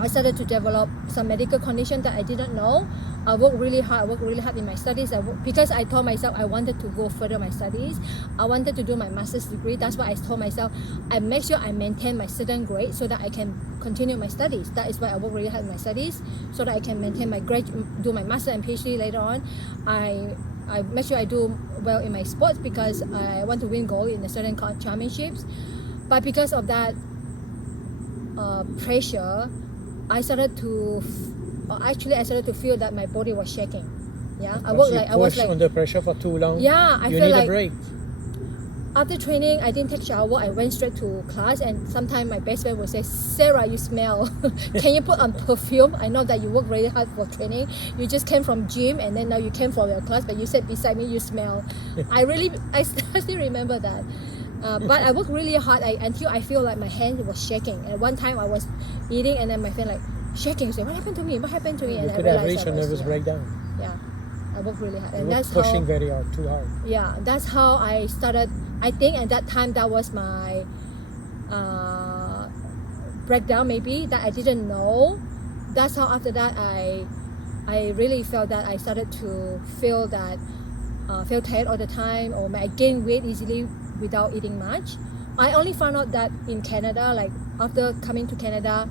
I started to develop some medical condition that I didn't know. I worked really hard. In my studies. Because I told myself I wanted to go further my studies. I wanted to do my master's degree. That's why I told myself I make sure I maintain my student grade so that I can continue my studies. That is why I work really hard in my studies so that I can maintain my grade, do my master and PhD later on. I make sure I do well in my sports because I want to win gold in the certain championships. But because of that pressure, I started to feel that my body was shaking. Yeah, I was like under pressure for too long. Yeah, I you feel need like a break. after training, I didn't take shower. I went straight to class, and sometimes my best friend would say, "Sarah, you smell. Can you put on perfume? I know that you work really hard for training. You just came from gym, and then now you came from your class, but you said beside me you smell." I still remember that. But I worked really hard until I feel like my hand was shaking. At one time, I was eating, and then my friend like shaking. Say, "What happened to me? What happened to me?" You And could I have realized reached a nervous breakdown. Yeah, I worked really hard, You and were that's pushing how. very hard, too hard. Yeah, that's how I started. I think at that time that was my breakdown, maybe that I didn't know. That's how after that I really felt that I started to feel that feel tired all the time, or I gain weight easily without eating much. I only found out that in Canada, like after coming to Canada,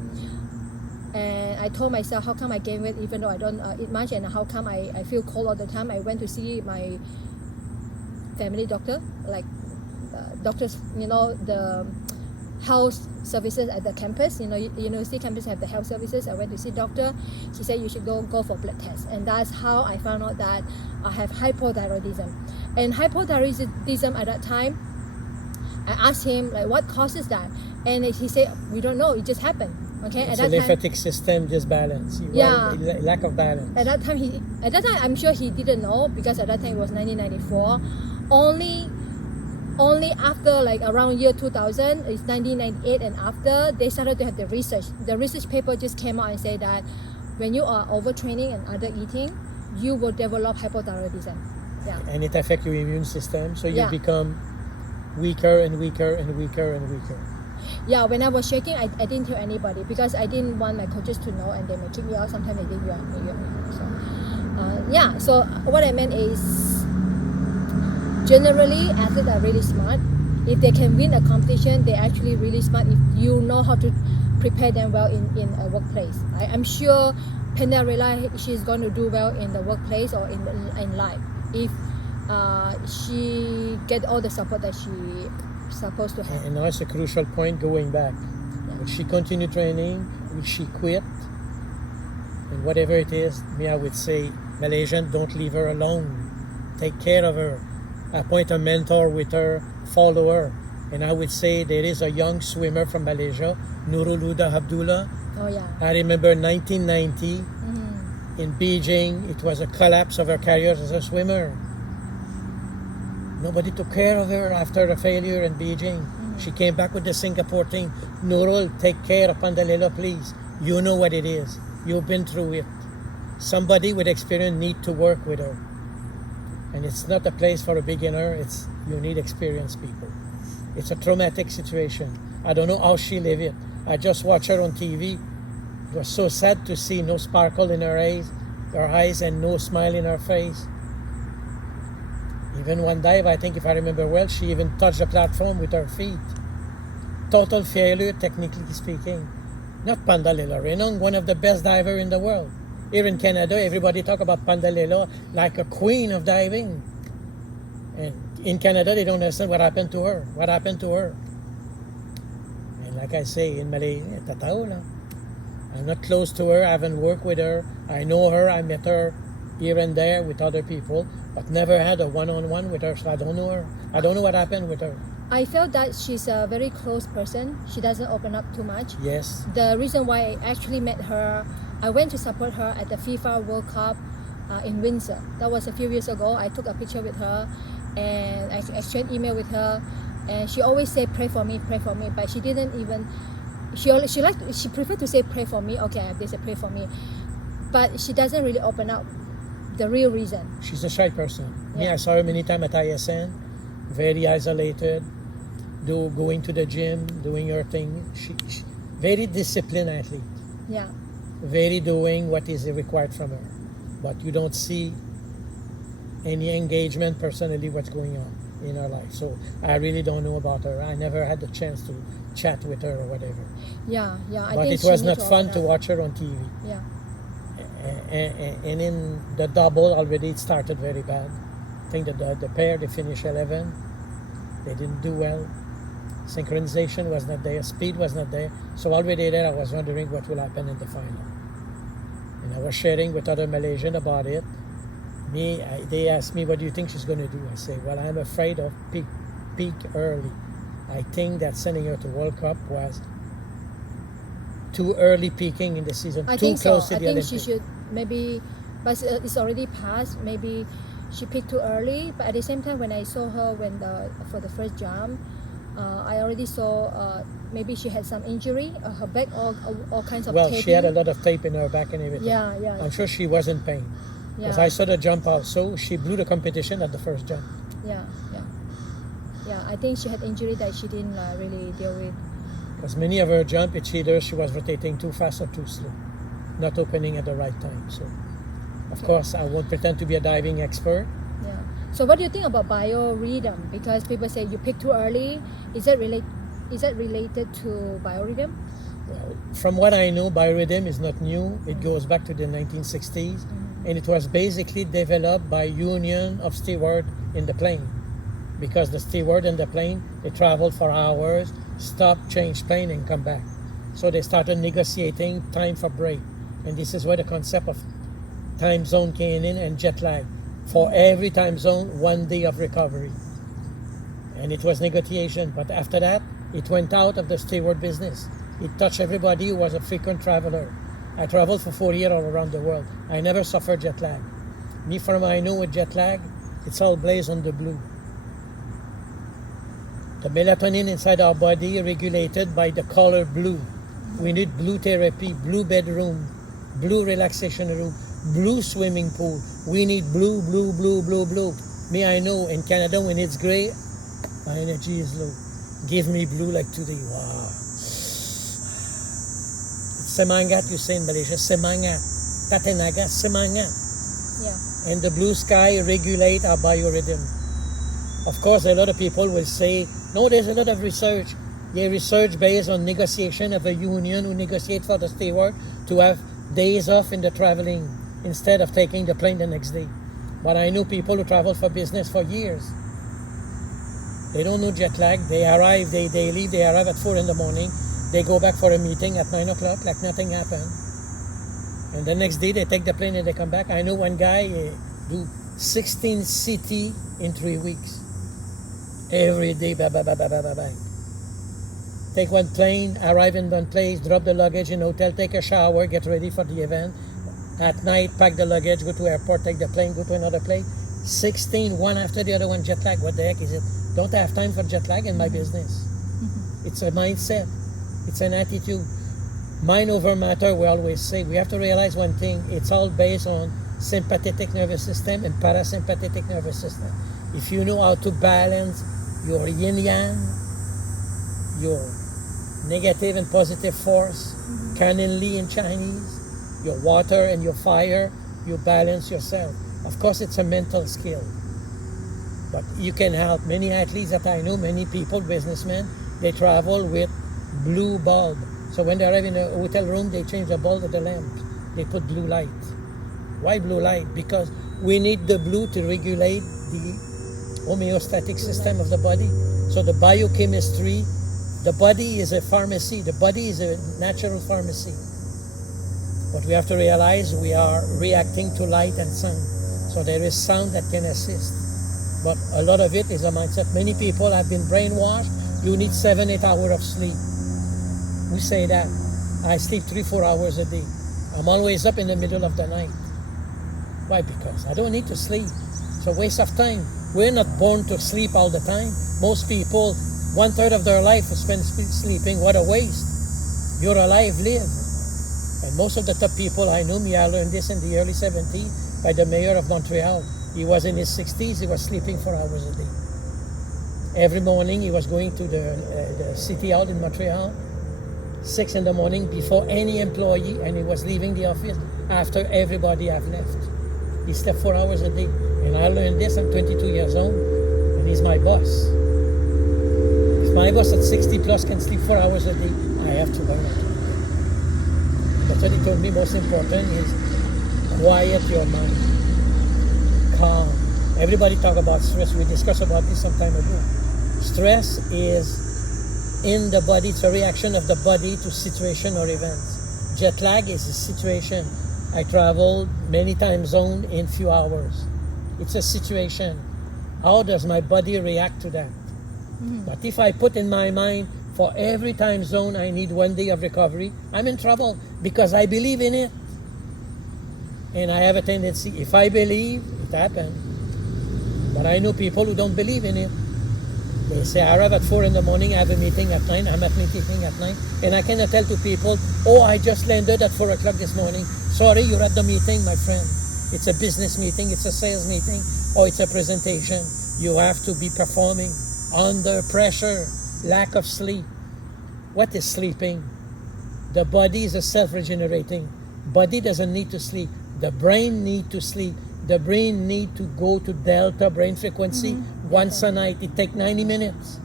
and I told myself, how come I gain weight even though I don't eat much, and how come I feel cold all the time. I went to see my family doctor, like doctors, the health services at the campus. University campus have the health services. I went to see doctor. She said you should go for blood test, and that's how I found out that I have hypothyroidism. And hypothyroidism at that time, I asked him like what causes that, and he said we don't know. It just happened. Okay, It's at a that time. lymphatic system disbalance. Yeah. Lack of balance. At that time, I'm sure he didn't know, because at that time it was 1994. Only after like around year 2000, it's 1998 and after, they started to have the research. The research paper just came out and said that when you are overtraining and under eating, you will develop hypothyroidism. Yeah. And it affects your immune system, so you Yeah. become weaker and weaker and weaker and weaker. Yeah, when I was shaking, I didn't tell anybody because I didn't want my coaches to know, and they may kick me out. Sometimes they did. So what I meant is, generally athletes are really smart. If they can win a competition, they're actually really smart if you know how to prepare them well in a workplace. I'm sure Pendarella, she's going to do well in the workplace or in life if she get all the support that she supposed to have. And now it's a crucial point going back. Will she continue training? Will she quit? And whatever it is, I would say, Malaysian, don't leave her alone. Take care of her. Appoint a mentor with her, follow her. And I would say there is a young swimmer from Malaysia, Nurul Huda Abdullah. Oh yeah. I remember 1990 in Beijing, it was a collapse of her career as a swimmer. Nobody took care of her after a failure in Beijing. She came back with the Singapore team. Nurul, take care of Pandalelo, please. You know what it is. You've been through it. Somebody with experience need to work with her. And it's not a place for a beginner. You need experienced people. It's a traumatic situation. I don't know how she lived it. I just watched her on TV. It was so sad to see no sparkle in her eyes and no smile in her face. Even one dive, I think if I remember well, she even touched the platform with her feet. Total failure, technically speaking. Not Pandalelo Renong, one of the best divers in the world. Here in Canada, everybody talk about Pandalelo like a queen of diving. And in Canada, they don't understand what happened to her. What happened to her? And like I say, in Malaysia, tatao lang. I'm not close to her. I haven't worked with her. I know her. I met her here and there with other people, but never had a one-on-one with her, so I don't know her. I don't know what happened with her. I felt that she's a very close person. She doesn't open up too much. Yes. The reason why I actually met her, I went to support her at the FIFA World Cup in Windsor. That was a few years ago. I took a picture with her and I exchanged email with her, and she always said, pray for me, but she didn't even, she preferred to say pray for me. Okay, they said pray for me, but she doesn't really open up the real reason. She's a shy person. Yeah. Me, I saw her many times at ISN, very isolated, going to the gym, doing her thing. She very disciplined athlete. Yeah. Very doing what is required from her. But you don't see any engagement personally what's going on in her life. So I really don't know about her. I never had the chance to chat with her or whatever. Yeah. I But think it was she not need fun open to up. watch her on TV. Yeah. And in the double already it started very bad. I think the pair, they finished 11. They didn't do well. Synchronization was not there. Speed was not there. So already there I was wondering what will happen in the final. And I was sharing with other Malaysians about it. They asked me, what do you think she's going to do? I say, well, I'm afraid of peak early. I think that sending her to World Cup was too early peaking in the season, I too think close so. to the I think Olympics. she should maybe, but it's already passed. Maybe she picked too early. But at the same time, when I saw her for the first jump, I already saw maybe she had some injury, her back, all kinds of Well, taping. she had a lot of tape in her back and everything. Yeah. I'm sure she was in pain. Because Yeah. I saw the jump also. She blew the competition at the first jump. Yeah. I think she had injury that she didn't really deal with. Because many of her jump, it's either she was rotating too fast or too slow, not opening at the right time. So, of course, I won't pretend to be a diving expert. Yeah. So what do you think about biorhythm? Because people say you pick too early. Is that related to biorhythm? Well, from what I know, biorhythm is not new. It goes back to the 1960s. And it was basically developed by union of steward in the plane. Because the steward in the plane, they travel for hours, stop, change plane, and come back. So they started negotiating time for break. And this is where the concept of time zone came in and jet lag. For every time zone, 1 day of recovery. And it was negotiation. But after that, it went out of the steward business. It touched everybody who was a frequent traveler. I traveled for 4 years all around the world. I never suffered jet lag. Me, from I know with jet lag, it's all blazed on the blue. The melatonin inside our body regulated by the color blue. We need blue therapy, blue bedroom, blue relaxation room, blue swimming pool. We need blue. Me, I know in Canada when it's gray, my energy is low. Give me blue like today. Wow. Semangat, you say in Malaysia. Semangat. Tatenaga, semangat. Yeah. And the blue sky regulate our biorhythm. Of course, a lot of people will say, no, there's a lot of research. They research based on negotiation of a union who negotiate for the steward to have days off in the traveling instead of taking the plane the next day. But I know people who travel for business for years. They don't know jet lag. They arrive, they leave, they arrive at 4 in the morning. They go back for a meeting at 9 o'clock like nothing happened. And the next day they take the plane and they come back. I know one guy do 16 city in 3 weeks. Every day, bye. Take one plane, arrive in one place, drop the luggage in hotel, take a shower, get ready for the event. At night, pack the luggage, go to airport, take the plane, go to another place. 16, one after the other one, jet lag. What the heck is it? Don't have time for jet lag in my business. It's a mindset. It's an attitude. Mind over matter, we always say. We have to realize one thing. It's all based on sympathetic nervous system and parasympathetic nervous system. If you know how to balance your yin-yang, your negative and positive force, Li in Chinese, your water and your fire, you balance yourself. Of course, it's a mental skill. But you can help. Many athletes that I know, many people, businessmen, they travel with blue bulb. So when they arrive in a hotel room, they change the bulb of the lamp. They put blue light. Why blue light? Because we need the blue to regulate the homeostatic system of the body. So the biochemistry, the body is a pharmacy. The body is a natural pharmacy. But we have to realize we are reacting to light and sound. So there is sound that can assist. But a lot of it is a mindset. Many people have been brainwashed. You need 7-8 hours of sleep. We say that. I sleep 3-4 hours a day. I'm always up in the middle of the night. Why? Because I don't need to sleep. It's a waste of time. We're not born to sleep all the time. Most people, 1/3 of their life is spent sleeping. What a waste. You're alive, live. And most of the top people I knew, I learned this in the early 70s by the mayor of Montreal. He was in his 60s, he was sleeping 4 hours a day. Every morning he was going to the city hall in Montreal, 6 in the morning before any employee, and he was leaving the office after everybody have left. He slept 4 hours a day. And I learned this, I'm 22 years old, and he's my boss. If my boss at 60 plus can sleep 4 hours a day, I have to learn it. That's what he told me most important is quiet your mind. Calm. Everybody talk about stress. We discussed about this some time ago. Stress is in the body. It's a reaction of the body to situation or events. Jet lag is a situation. I traveled many time zones in few hours. It's a situation. How does my body react to that? But if I put in my mind, for every time zone I need 1 day of recovery, I'm in trouble because I believe in it. And I have a tendency, if I believe, it happens. But I know people who don't believe in it. They say, I arrive at 4 in the morning, I have a meeting at 9, I'm at meeting at 9, and I cannot tell to people, oh, I just landed at 4 o'clock this morning. Sorry, you're at the meeting, my friend. It's a business meeting, it's a sales meeting, or it's a presentation. You have to be performing under pressure, lack of sleep. What is sleeping? The body is a self-regenerating. Body doesn't need to sleep. The brain need to sleep. The brain need to go to delta brain frequency once a night. It takes 90 minutes.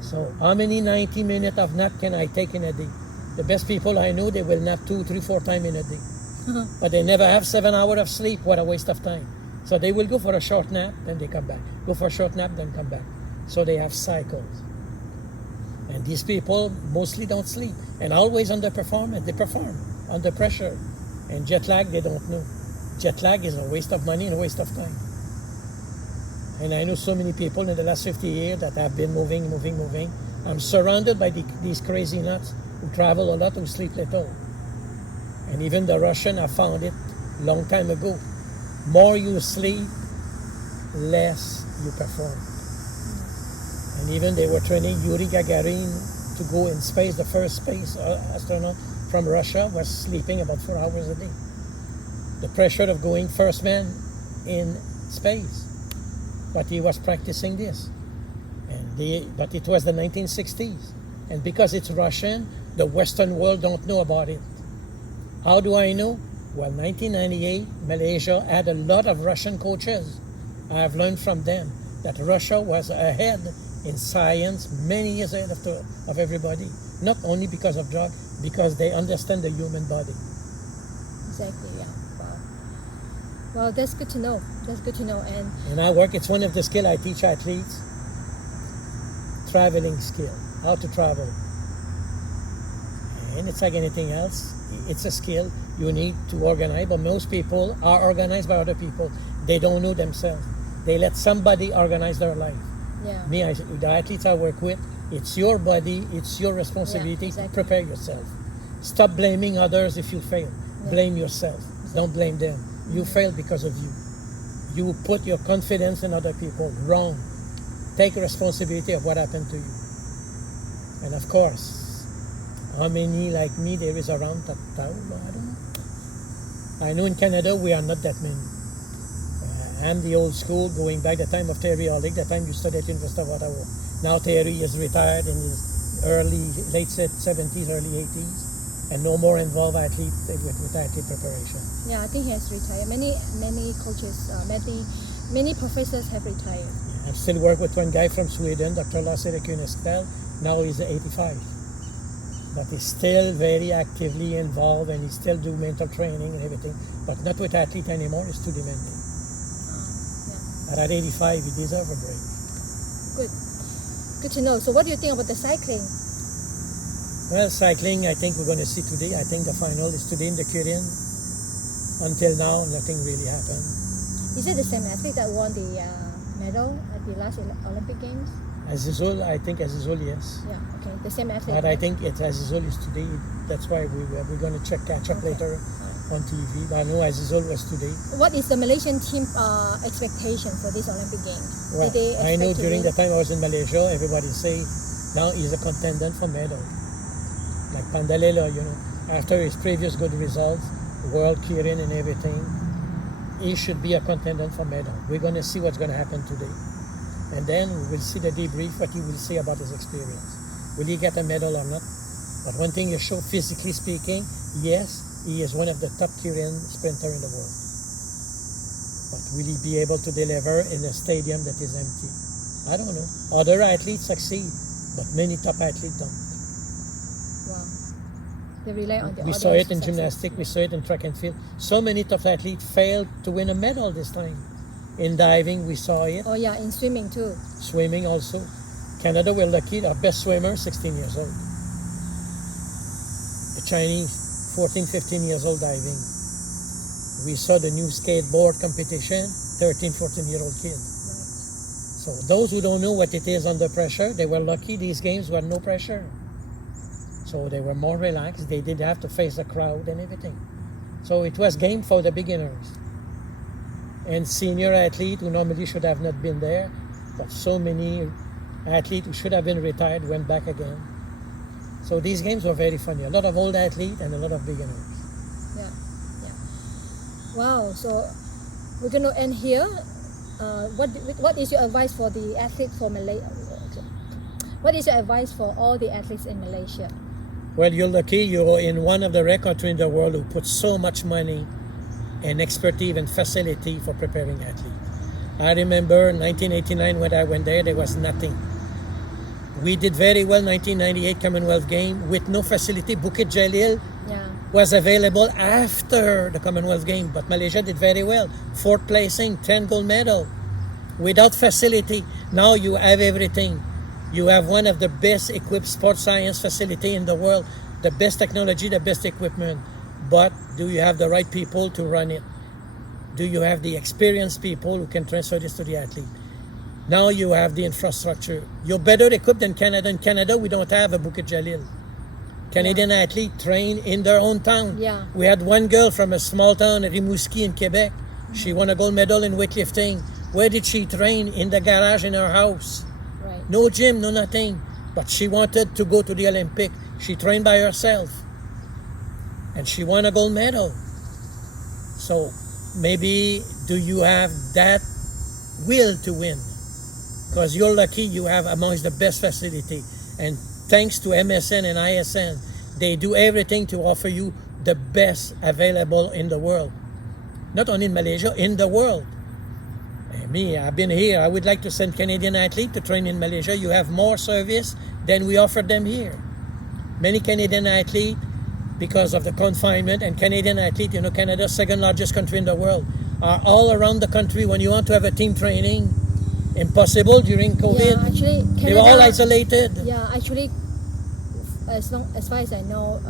So how many 90 minutes of nap can I take in a day? The best people I know, they will nap 2, 3, 4 times in a day. But they never have 7 hours of sleep. What a waste of time. So they will go for a short nap, then they come back. Go for a short nap, then come back. So they have cycles. And these people mostly don't sleep and always underperform, and they perform under pressure. And jet lag, they don't know. Jet lag is a waste of money and a waste of time. And I know so many people in the last 50 years that have been moving. I'm surrounded by these crazy nuts who travel a lot, who sleep little. And even the Russian have found it long time ago. More you sleep, less you perform. And even they were training Yuri Gagarin to go in space. The first space astronaut from Russia was sleeping about 4 hours a day. The pressure of going first man in space. But he was practicing this. But it was the 1960s. And because it's Russian, the Western world don't know about it. How do I know? Well, 1998, Malaysia had a lot of Russian coaches. I have learned from them that Russia was ahead in science, many years ahead of everybody. Not only because of drugs, because they understand the human body. Exactly, yeah. Wow. Well, that's good to know. That's good to know. And I work, it's one of the skills I teach athletes. Traveling skill, how to travel. And it's like anything else. It's a skill you need to organize, but most people are organized by other people. They don't know themselves. They let somebody organize their life. Yeah. Me, the athletes I work with, it's your body, it's your responsibility. Yeah, exactly. Prepare yourself. Stop blaming others if you fail. Yeah. Blame yourself. Exactly. Don't blame them. You failed because of you. You put your confidence in other people. Wrong. Take responsibility of what happened to you. And of course, how many like me there is around that town? I don't know. I know in Canada we are not that many. I'm the old school, going back the time of Terry Olick, the time you studied at University of Ottawa. Now Terry is retired in his late 70s, early 80s, and no more involved athlete with athlete preparation. Yeah, I think he has retired. Many coaches, many professors have retired. Yeah, I still work with one guy from Sweden, Dr. Lasse Kunestel. Now he's 85. But he's still very actively involved, and he still do mental training and everything, but not with athlete anymore. It's too demanding. But at 85, he deserves a break. Good to know. So what do you think about the cycling? Well, cycling, I think we're going to see today. I think the final is today in the Korean. Until now, nothing really happened. Is it the same athlete that won the medal at the last Olympic Games? Azizul, I think Azizul, yes. Yeah, okay. The same athlete. But I think Azizul is today. That's why we're going to catch up later on TV. But I know Azizul was today. What is the Malaysian team expectation for this Olympic Games? Well, Did they I know expect to during win? the time I was in Malaysia, everybody say now he's a contender for medal. Like Pandalela, after his previous good results, World Kirin and everything, he should be a contender for medal. We're going to see what's going to happen today. And then we will see the debrief, what he will say about his experience. Will he get a medal or not? But one thing is sure, physically speaking, yes, he is one of the top Korean sprinter in the world. But will he be able to deliver in a stadium that is empty? I don't know. Other athletes succeed, but many top athletes don't. Wow. They rely on the We audience saw it in to succeed. gymnastics, we saw it in track and field. So many top athletes failed to win a medal this time. In diving, we saw it. Oh yeah, in swimming too. Swimming also. Canada, we're lucky. Our best swimmer, 16 years old. The Chinese, 14, 15 years old diving. We saw the new skateboard competition, 13, 14-year-old kid. Right. So those who don't know what it is under pressure, they were lucky. These games were no pressure. So they were more relaxed. They didn't have to face a crowd and everything. So it was game for the beginners. And senior athlete who normally should have not been there, but so many athletes who should have been retired went back again. So these games were very funny. A lot of old athletes and a lot of beginners. Yeah. Wow. So we're going to end here. What is your advice for the athletes for Malaysia? What is your advice for all the athletes in Malaysia? Well, you're lucky. You're in one of the rare countries in the world who put so much money and expertise and facility for preparing athletes. I remember 1989 when I went there was nothing. We did very well 1998 Commonwealth Game with no facility. Bukit Jalil was available after the Commonwealth Game, but Malaysia did very well. 4th placing, 10 gold medal. Without facility, now you have everything. You have one of the best equipped sports science facility in the world, the best technology, the best equipment. But do you have the right people to run it? Do you have the experienced people who can transfer this to the athlete? Now you have the infrastructure. You're better equipped than Canada. In Canada, we don't have a Bukit Jalil. Canadian athlete train in their own town. Yeah. We had one girl from a small town, Rimouski in Quebec. She won a gold medal in weightlifting. Where did she train? In the garage in her house. Right. No gym, no nothing. But she wanted to go to the Olympic. She trained by herself. And she won a gold medal. So maybe do you have that will to win? Because you're lucky you have amongst the best facility. And thanks to MSN and ISN, they do everything to offer you the best available in the world. Not only in Malaysia, in the world. Me, I've been here. I would like to send Canadian athletes to train in Malaysia. You have more service than we offer them here. Many Canadian athletes, because of the confinement, and Canadian athletes, Canada's second largest country in the world, are all around the country. When you want to have a team training, impossible during COVID. Yeah, actually, Canada, they were all isolated. Yeah, actually, as far as I know,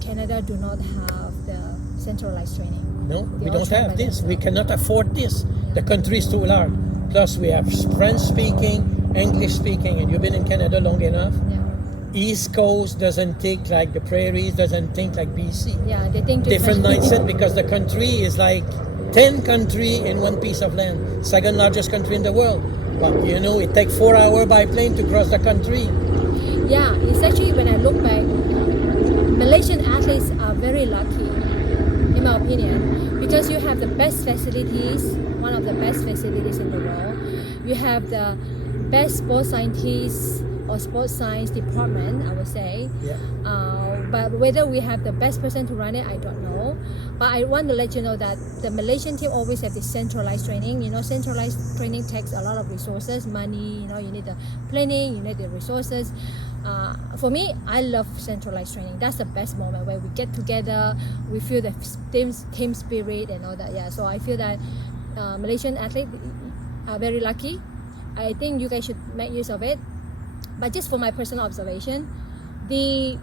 Canada do not have the centralized training. No, They we all don't train have by this. We themselves. cannot afford this. The country is too large. Plus, we have French speaking, English speaking, and you've been in Canada long enough. Yeah. East Coast doesn't think like the prairies, doesn't think like BC. Yeah, they think Different differently. mindset because the country is like 10 countries in one piece of land. Second largest country in the world. But it takes 4 hours by plane to cross the country. Yeah, it's actually, when I look back, Malaysian athletes are very lucky, in my opinion, because you have the best facilities, one of the best facilities in the world. You have the best sports scientists or sports science department, I would say. Yeah. But whether we have the best person to run it, I don't know. But I want to let you know that the Malaysian team always have this centralized training. You know, centralized training takes a lot of resources, money. You know, you need the planning, you need the resources. For me, I love centralized training. That's the best moment where we get together, we feel the team spirit and all that. Yeah, so I feel that Malaysian athletes are very lucky. I think you guys should make use of it. But just for my personal observation, we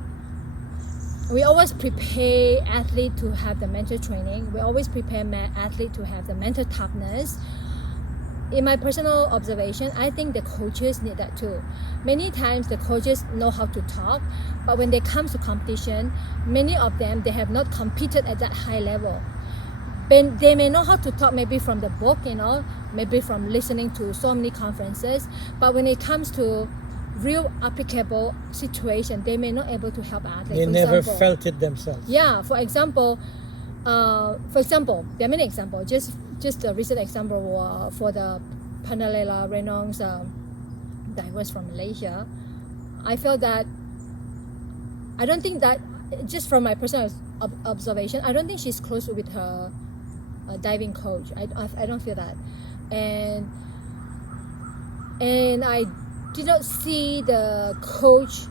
always prepare athlete to have the mental training. We always prepare athlete to have the mental toughness. In my personal observation, I think the coaches need that too. Many times the coaches know how to talk, but when they come to competition, many of them, they have not competed at that high level. They may know how to talk maybe from the book, you know, maybe from listening to so many conferences, but when it comes to real applicable situation, they may not able to help athletes. They never felt it themselves. Yeah, for example, there are many examples. Just a recent example for the Pandalela Renong's divers from Malaysia. I felt that, I don't think that, just from my personal observation, I don't think she's close with her diving coach. I don't feel that, and I did not see the coach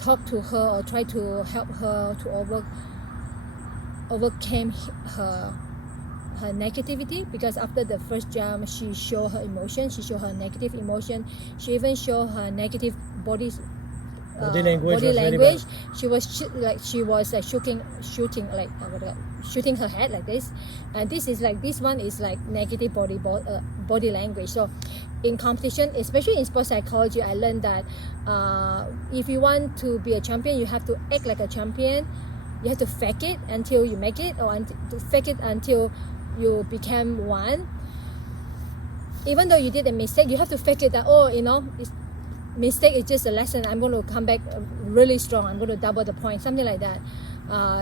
talk to her or try to help her to overcome her negativity, because after the first jump she showed her emotion, she showed her negative emotion, she even showed her negative body language. She was shooting her head like this, and this one is like negative body language. So in competition, especially in sports psychology, I learned that if you want to be a champion, you have to act like a champion. You have to fake it until you make it, or to fake it until you become one. Even though you did a mistake, you have to fake it that, mistake is just a lesson. I'm going to come back really strong. I'm going to double the point, something like that.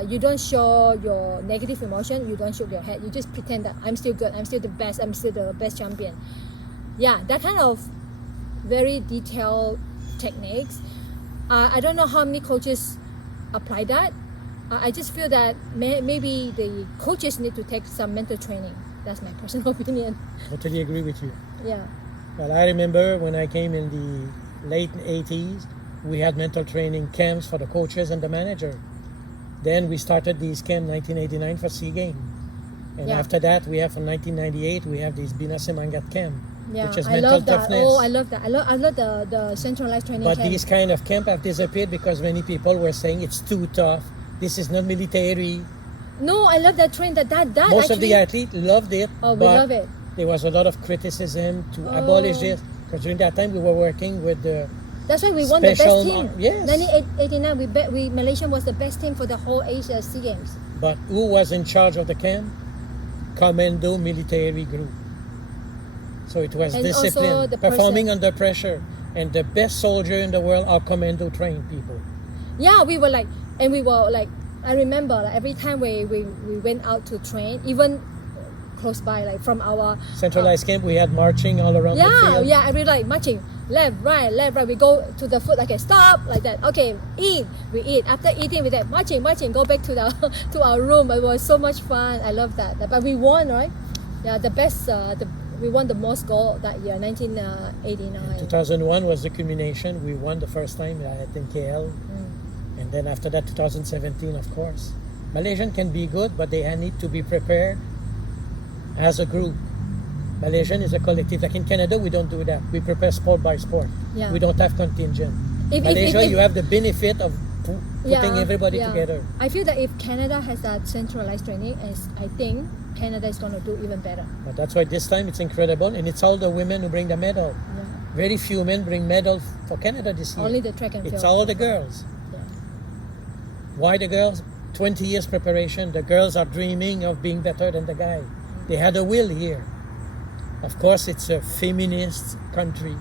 You don't show your negative emotion. You don't shake your head. You just pretend that I'm still good. I'm still the best. I'm still the best champion. Yeah, that kind of very detailed techniques. I don't know how many coaches apply that. I just feel that maybe the coaches need to take some mental training. That's my personal opinion. Totally agree with you. Yeah. Well, I remember when I came in the late 80s, we had mental training camps for the coaches and the manager. Then we started these camps 1989 for SEA Games. And after that, we have from 1998, we have this Binasemangat camp, which is mental toughness. Oh, I love that. I love the centralized training But camp. these kind of camp have disappeared because many people were saying it's too tough. This is not military. No, I love that trend. That Most actually, of the athletes loved it. Oh, we love it. There was a lot of criticism to abolish this, because during that time we were working with the. That's why we won the best team. Yes. 1989, Malaysia was the best team for the whole Asia SEA Games. But who was in charge of the camp? Commando military group. So it was discipline, performing under pressure, and the best soldier in the world are commando trained people. Yeah, we were like, I remember every time we went out to train, even close by, like from our centralized camp, we had marching all around the field. Yeah, every like marching, left, right. We go to the foot, okay, stop, like that. Okay, eat. We eat. After eating, we like marching. Go back to the to our room. It was so much fun. I love that. But we won, right? Yeah, the best. We won the most goal that year, 1989. 2001 was the culmination. We won the first time at KL. And then after that, 2017, of course. Malaysian can be good, but they need to be prepared as a group. Malaysian is a collective. Like in Canada, we don't do that. We prepare sport by sport. Yeah. We don't have contingent. Malaysia, you have the benefit of putting everybody together. I feel that if Canada has that centralized training, I think Canada is going to do even better. But that's why this time it's incredible, and it's all the women who bring the medal. Yeah. Very few men bring medals for Canada this year. Only the track and field. It's all the girls. Yeah. Why the girls? 20 years preparation. The girls are dreaming of being better than the guy. They had a will here. Of course, it's a feminist country.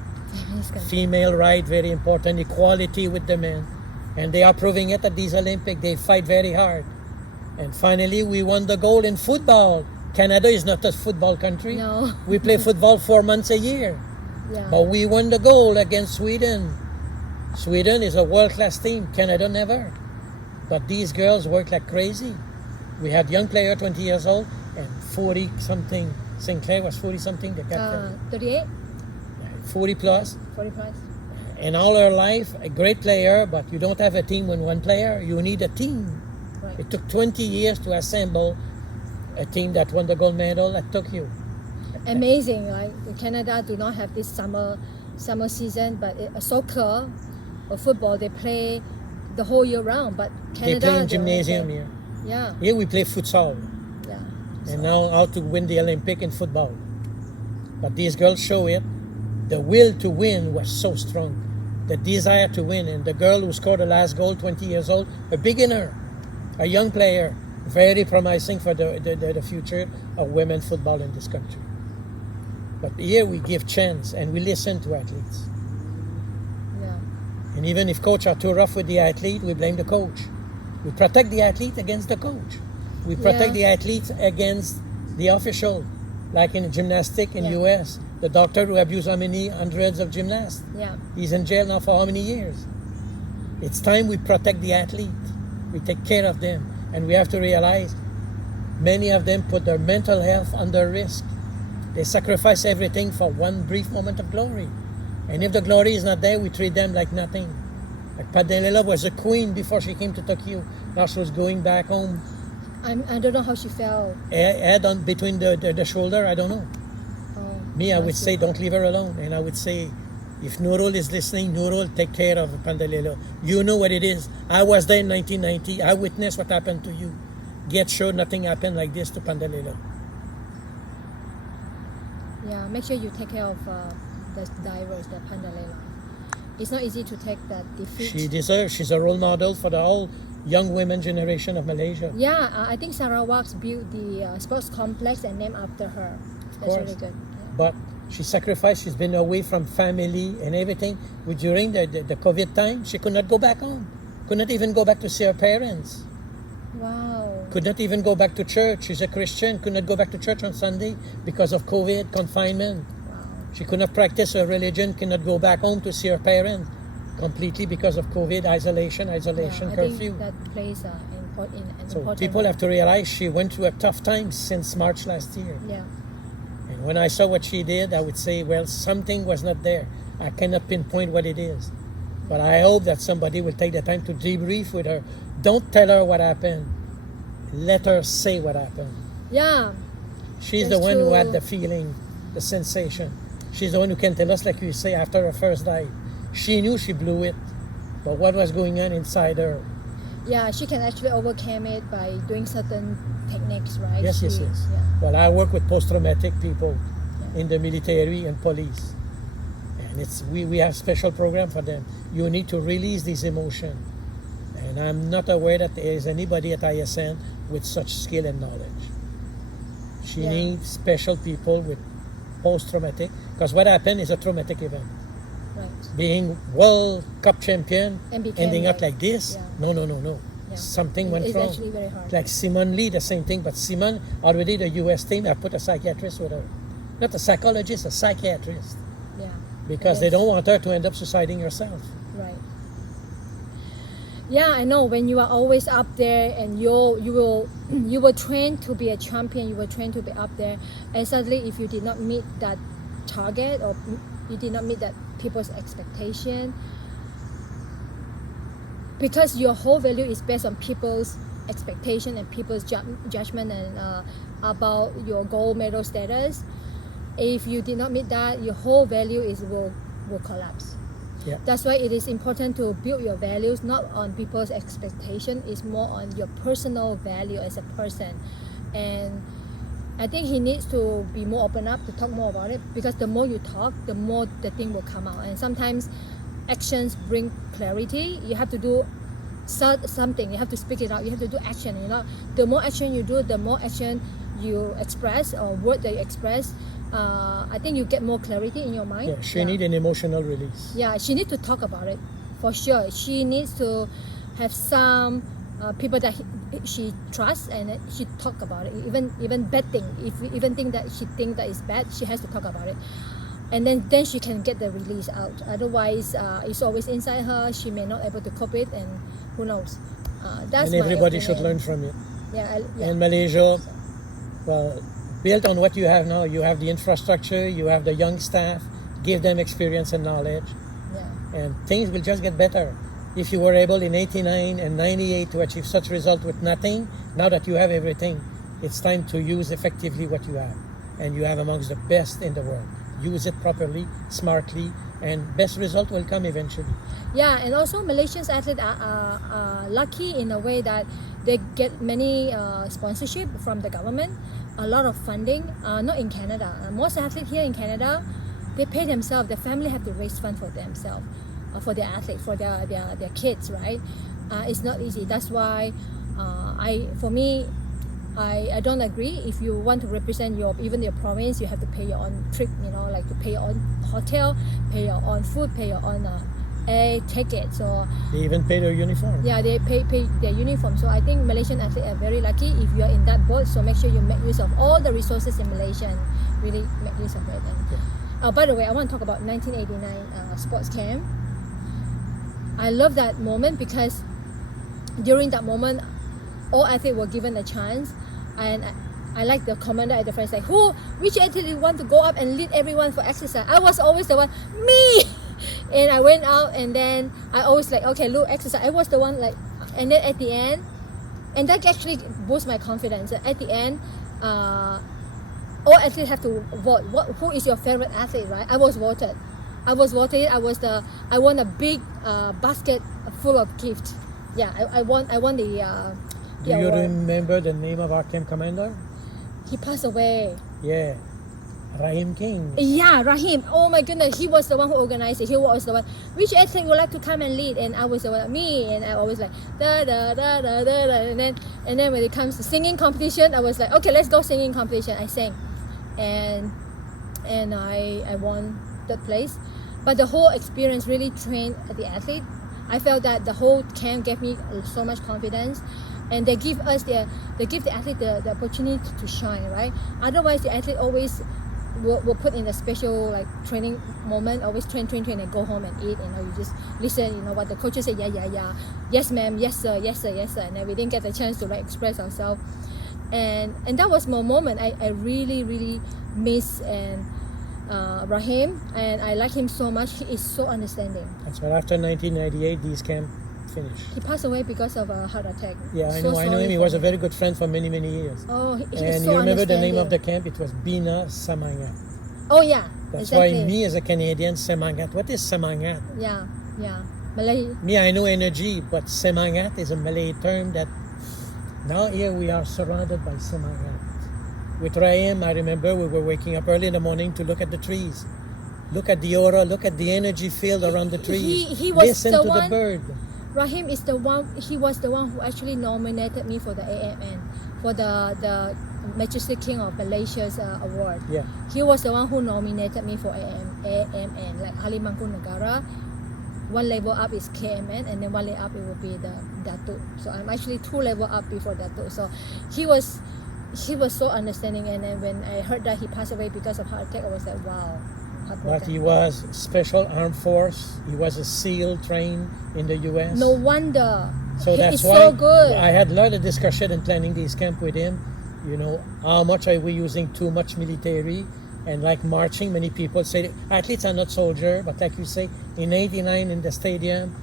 Female right, very important. Equality with the men. And they are proving it at these Olympics. They fight very hard. And finally, we won the gold in football. Canada is not a football country. No. We play football 4 months a year. Yeah. But we won the gold against Sweden. Sweden is a world-class team. Canada never. But these girls work like crazy. We had young player, 20 years old, and 40-something. Sinclair was 40-something, the captain. 38? 40 plus. 40 plus. In all her life, a great player, but you don't have a team with one player. You need a team. Right. It took 20 years to assemble a team that won the gold medal at Tokyo. Amazing, right? Canada do not have this summer season, but soccer or football, they play the whole year round. But Canada, They play in gymnasium here. Yeah. Here we play futsal. Yeah. And now how to win the Olympic in football. But these girls show it. The will to win was so strong. The desire to win. And the girl who scored the last goal, 20 years old, a beginner, a young player, very promising for the future of women football in this country. But here we give chance and we listen to athletes. Yeah. And even if coach are too rough with the athlete, we blame the coach. We protect the athlete against the coach. We protect the athletes against the official, like in gymnastics in US. The doctor who abused how many hundreds of gymnasts? Yeah. He's in jail now for how many years? It's time we protect the athlete. We take care of them. And we have to realize many of them put their mental health under risk. They sacrifice everything for one brief moment of glory. And if the glory is not there, we treat them like nothing. Like Padelila was a queen before she came to Tokyo. Now she was going back home. I don't know how she felt. Head on between the shoulder, I don't know. Oh, Me, I would say don't leave her alone. And I would say, if Nurul is listening, Nurul, take care of Pandalelo. You know what it is. I was there in 1990. I witnessed what happened to you. Get sure nothing happened like this to Pandalelo. Yeah, make sure you take care of the divers, the Pandalela. It's not easy to take that defeat. She deserves. She's a role model for the whole young women generation of Malaysia. Yeah, I think Sarawak's built the sports complex and named after her. That's really good. But she sacrificed. She's been away from family and everything. During the COVID time, she could not go back home. Could not even go back to see her parents. Wow. Could not even go back to church. She's a Christian. Could not go back to church on Sunday because of COVID, confinement. Wow. She could not practice her religion. Cannot go back home to see her parents. Completely because of COVID, isolation, I curfew. think that plays an important So role. people have to realize she went through a tough time since March last year. Yeah. And when I saw what she did, I would say, well, something was not there. I cannot pinpoint what it is. But I hope that somebody will take the time to debrief with her. Don't tell her what happened. Let her say what happened. Yeah. She's That's the one who had true. the feeling, the sensation. She's the one who can tell us, like you say, after her first dive. She knew she blew it. But what was going on inside her? Yeah, she can actually overcome it by doing certain techniques, right? Yes. Yeah. Well, I work with post-traumatic people in the military and police. And we have special program for them. You need to release this emotion. And I'm not aware that there is anybody at ISN with such skill and knowledge. She needs special people with post-traumatic, because what happened is a traumatic event. Right. Being World Cup champion, And became ending up like this, Yeah. no. Yeah. Something went It's wrong. actually very hard. Like Simone Lee, the same thing, but Simone, already the US team, I put a psychiatrist with her. Not a psychologist, a psychiatrist. Yeah. Because they don't want her to end up suiciding herself. Right. Yeah, I know. When you are always up there and you were trained to be a champion, you were trained to be up there, and suddenly if you did not meet that target or you did not meet that people's expectation, because your whole value is based on people's expectation and people's judgment and about your gold medal status. If you did not meet that, your whole value will collapse. Yeah. That's why it is important to build your values not on people's expectation. It's more on your personal value as a person. And I think he needs to be more open up to talk more about it, because the more you talk, the more the thing will come out. And sometimes actions bring clarity. You have to do something. You have to speak it out. You have to do action. The more action you do, the more action you express or word that you express, I think you get more clarity in your mind. Yeah, she need an emotional release. Yeah, she needs to talk about it for sure. She needs to have some people that she trusts, and she talk about it. Even bad thing, if even thing that she think that is bad, she has to talk about it, and then she can get the release out. Otherwise, it's always inside her. She may not able to cope it, and who knows. That's And my everybody opinion. should learn from it. Yeah, And Malaysia, well, built on what you have now, you have the infrastructure, you have the young staff, give them experience and knowledge, yeah. and things will just get better. If you were able in 89 and 98 to achieve such result with nothing, now that you have everything, it's time to use effectively what you have. And you have amongst the best in the world. Use it properly, smartly, and best result will come eventually. Yeah, and also Malaysians athletes are lucky in a way that they get many sponsorship from the government, a lot of funding. Not in Canada. Most athletes here in Canada, they pay themselves. The family have to raise fund for themselves, for their athletes, for their kids, right? It's not easy. That's why I don't agree. If you want to represent even your province, you have to pay your own trip, like to pay your own hotel, pay your own food, pay your own air ticket. So They even pay their uniform. yeah, they pay their uniform. So I think Malaysian athletes are very lucky if you are in that boat. So make sure you make use of all the resources in Malaysia and really make use of it. And, by the way, I want to talk about 1989 sports camp. I love that moment because during that moment, all athletes were given a chance, and I like the commander at the front, like, which athlete want to go up and lead everyone for exercise? I was always the one, me! And I went out, and then I always like, okay, look, exercise. I was the one like, and then at the end, and that actually boosts my confidence. At the end, all athletes have to vote. Who is your favorite athlete, right? I was voted. I won a big basket full of gifts. Yeah, I won the Do you award. remember the name of our camp commander? He passed away. Yeah, Rahim King. Yeah, Rahim. Oh my goodness, he was the one who organized it. He was the one. Which athlete would like to come and lead? And I was the one, me. And I always like da da da da da da. And then when it comes to singing competition, I was like, okay, let's go singing competition. I sang, and I won that place. But the whole experience really trained the athlete. I felt that the whole camp gave me so much confidence, and they give the athlete the opportunity to shine, right? Otherwise, the athlete always will put in a special like training moment, always train and go home and eat. You just listen, what the coaches say, yeah, yes ma'am, yes sir, and then we didn't get the chance to like express ourselves, and that was my moment. I really miss Rahim, and I like him so much. He is so understanding. That's why after 1998, these camp finished. He passed away because of a heart attack. Yeah, I So know him. sorry He for was a him. very good friend for many years. Oh, he is And so you remember the name of the understanding. camp? It was Bina Samangat. Oh yeah, That's exactly. why me as a Canadian, Samangat. What is Samangat? Yeah, Malay. Me, I know energy, but Samangat is a Malay term that now here we are surrounded by Samangat. With Rahim, I remember we were waking up early in the morning to look at the trees. Look at the aura, look at the energy field around the trees. He was Listen the to one. the bird. Rahim is the one. He was the one who actually nominated me for the AMN, for the Majestic King of Malaysia's award. Yeah. He was the one who nominated me for AMN, like Halimangku Negara. One level up is KMN, and then one level up it will be the Datuk. So I'm actually 2 level up before Datuk. So he was so understanding, and then when I heard that he passed away because of heart attack, I was like, wow. But he was Special Armed Force. He was a SEAL trained in the U.S. No wonder. So He that's is why so good. I had a lot of discussion in planning this camp with him. How much are we using too much military? And like marching, many people say athletes are not soldiers, but like you say, in 89 in the stadium,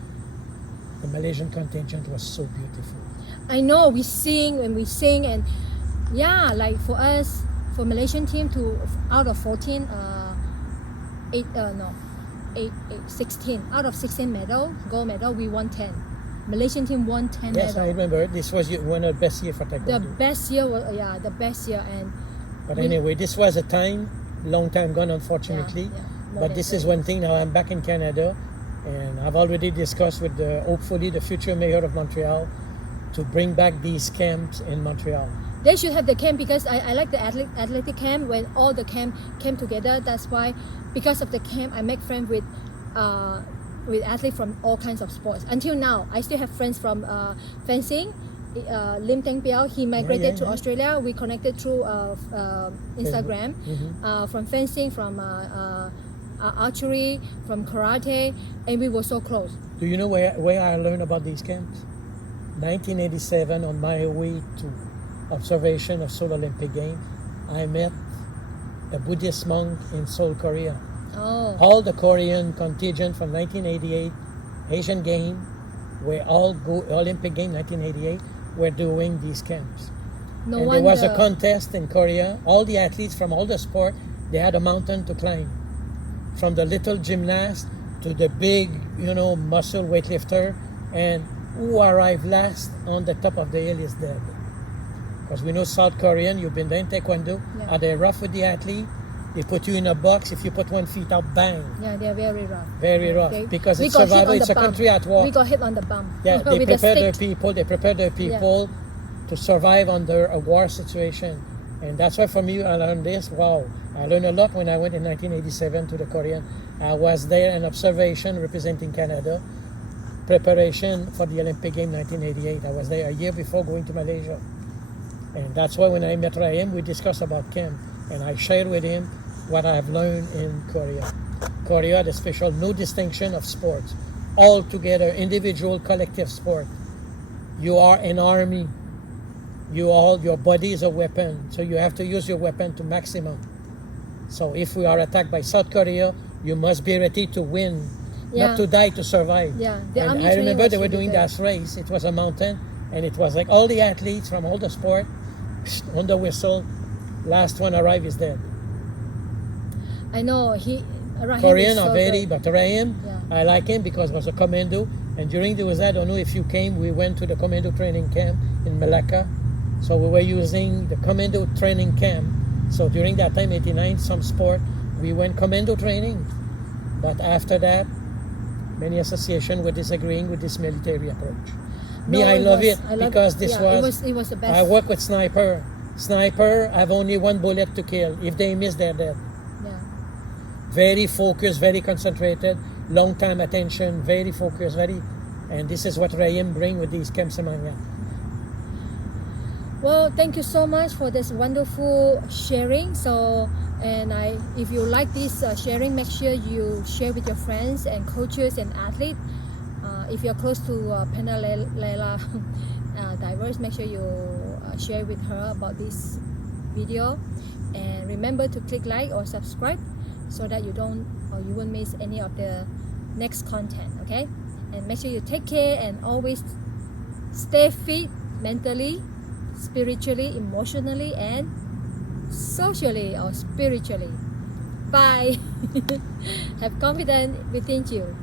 the Malaysian contingent was so beautiful. I know we sing, and yeah, like for us, for Malaysian team to out of 14, 16 out of 16 gold medal, we won 10. Malaysian team won 10 Yes, I medal. remember. This was one of the best years for The taekwondo. best year was the best year, and But anyway, this was a long time gone, unfortunately. Yeah, more But than this is 30 one thing. Now I'm back in Canada, and I've already discussed with hopefully the future mayor of Montreal to bring back these camps in Montreal. They should have the camp because I like the athletic camp when all the camp came together. That's why, because of the camp, I make friends with athletes from all kinds of sports. Until now, I still have friends from fencing. Lim Teng Piao, he migrated to Australia. We connected through Instagram. From fencing, from archery, from karate, and we were so close. Do you know where I learned about these camps? 1987, on my way to observation of Seoul Olympic Games, I met a Buddhist monk in Seoul, Korea. Oh. All the Korean contingent from 1988 Asian Game, where all go Olympic Game 1988, were doing these camps. No and wonder. there was a contest in Korea. All the athletes from all the sport, they had a mountain to climb. From the little gymnast to the big, muscle weightlifter, and who arrived last on the top of the hill is dead. Because we know South Korean, you've been there in Taekwondo, are they rough with the athlete? They put you in a box, if you put 1 foot out, bang. Yeah, they're very rough. Very rough. Because it's survival, it's a country at war. We got hit on the bum. Yeah, they with prepare their stick. people to survive under a war situation. And that's why for me, I learned this. Wow, I learned a lot when I went in 1987 to the Korean. I was there in observation representing Canada, preparation for the Olympic Game 1988. I was there a year before going to Malaysia. And that's why when I met Rahim, we discussed about camp. And I shared with him what I have learned in Korea. Korea, the special, no distinction of sports. All together, individual, collective sport. You are an army. Your body is a weapon. So you have to use your weapon to maximum. So if we are attacked by South Korea, you must be ready to win. Not to die, to survive. Yeah. And I remember they were doing that race. It was a mountain. And it was like all the athletes from all the sport, on the whistle, last one arrived is dead. I know Rahim Korean is so are very, good. but Rahim, Yeah. I like him because he was a commando. And during the I don't know if you came, we went to the commando training camp in Malacca. So we were using the commando training camp. So during that time, 89, some sport, we went commando training. But after that, many associations were disagreeing with this military approach. I love it because this it was the best. I work with sniper. Sniper have only one bullet to kill. If they miss, they're dead. Yeah. Very focused, very concentrated, long time attention, very focused, and this is what Rahim bring with these camps among them. Well, thank you so much for this wonderful sharing. So, if you like this sharing, make sure you share with your friends and coaches and athletes. If you're close to Pendalela Diverse, make sure you share with her about this video. And remember to click like or subscribe so that you won't miss any of the next content, okay? And make sure you take care and always stay fit mentally, spiritually, emotionally, and socially or spiritually. Bye. Have confidence within you.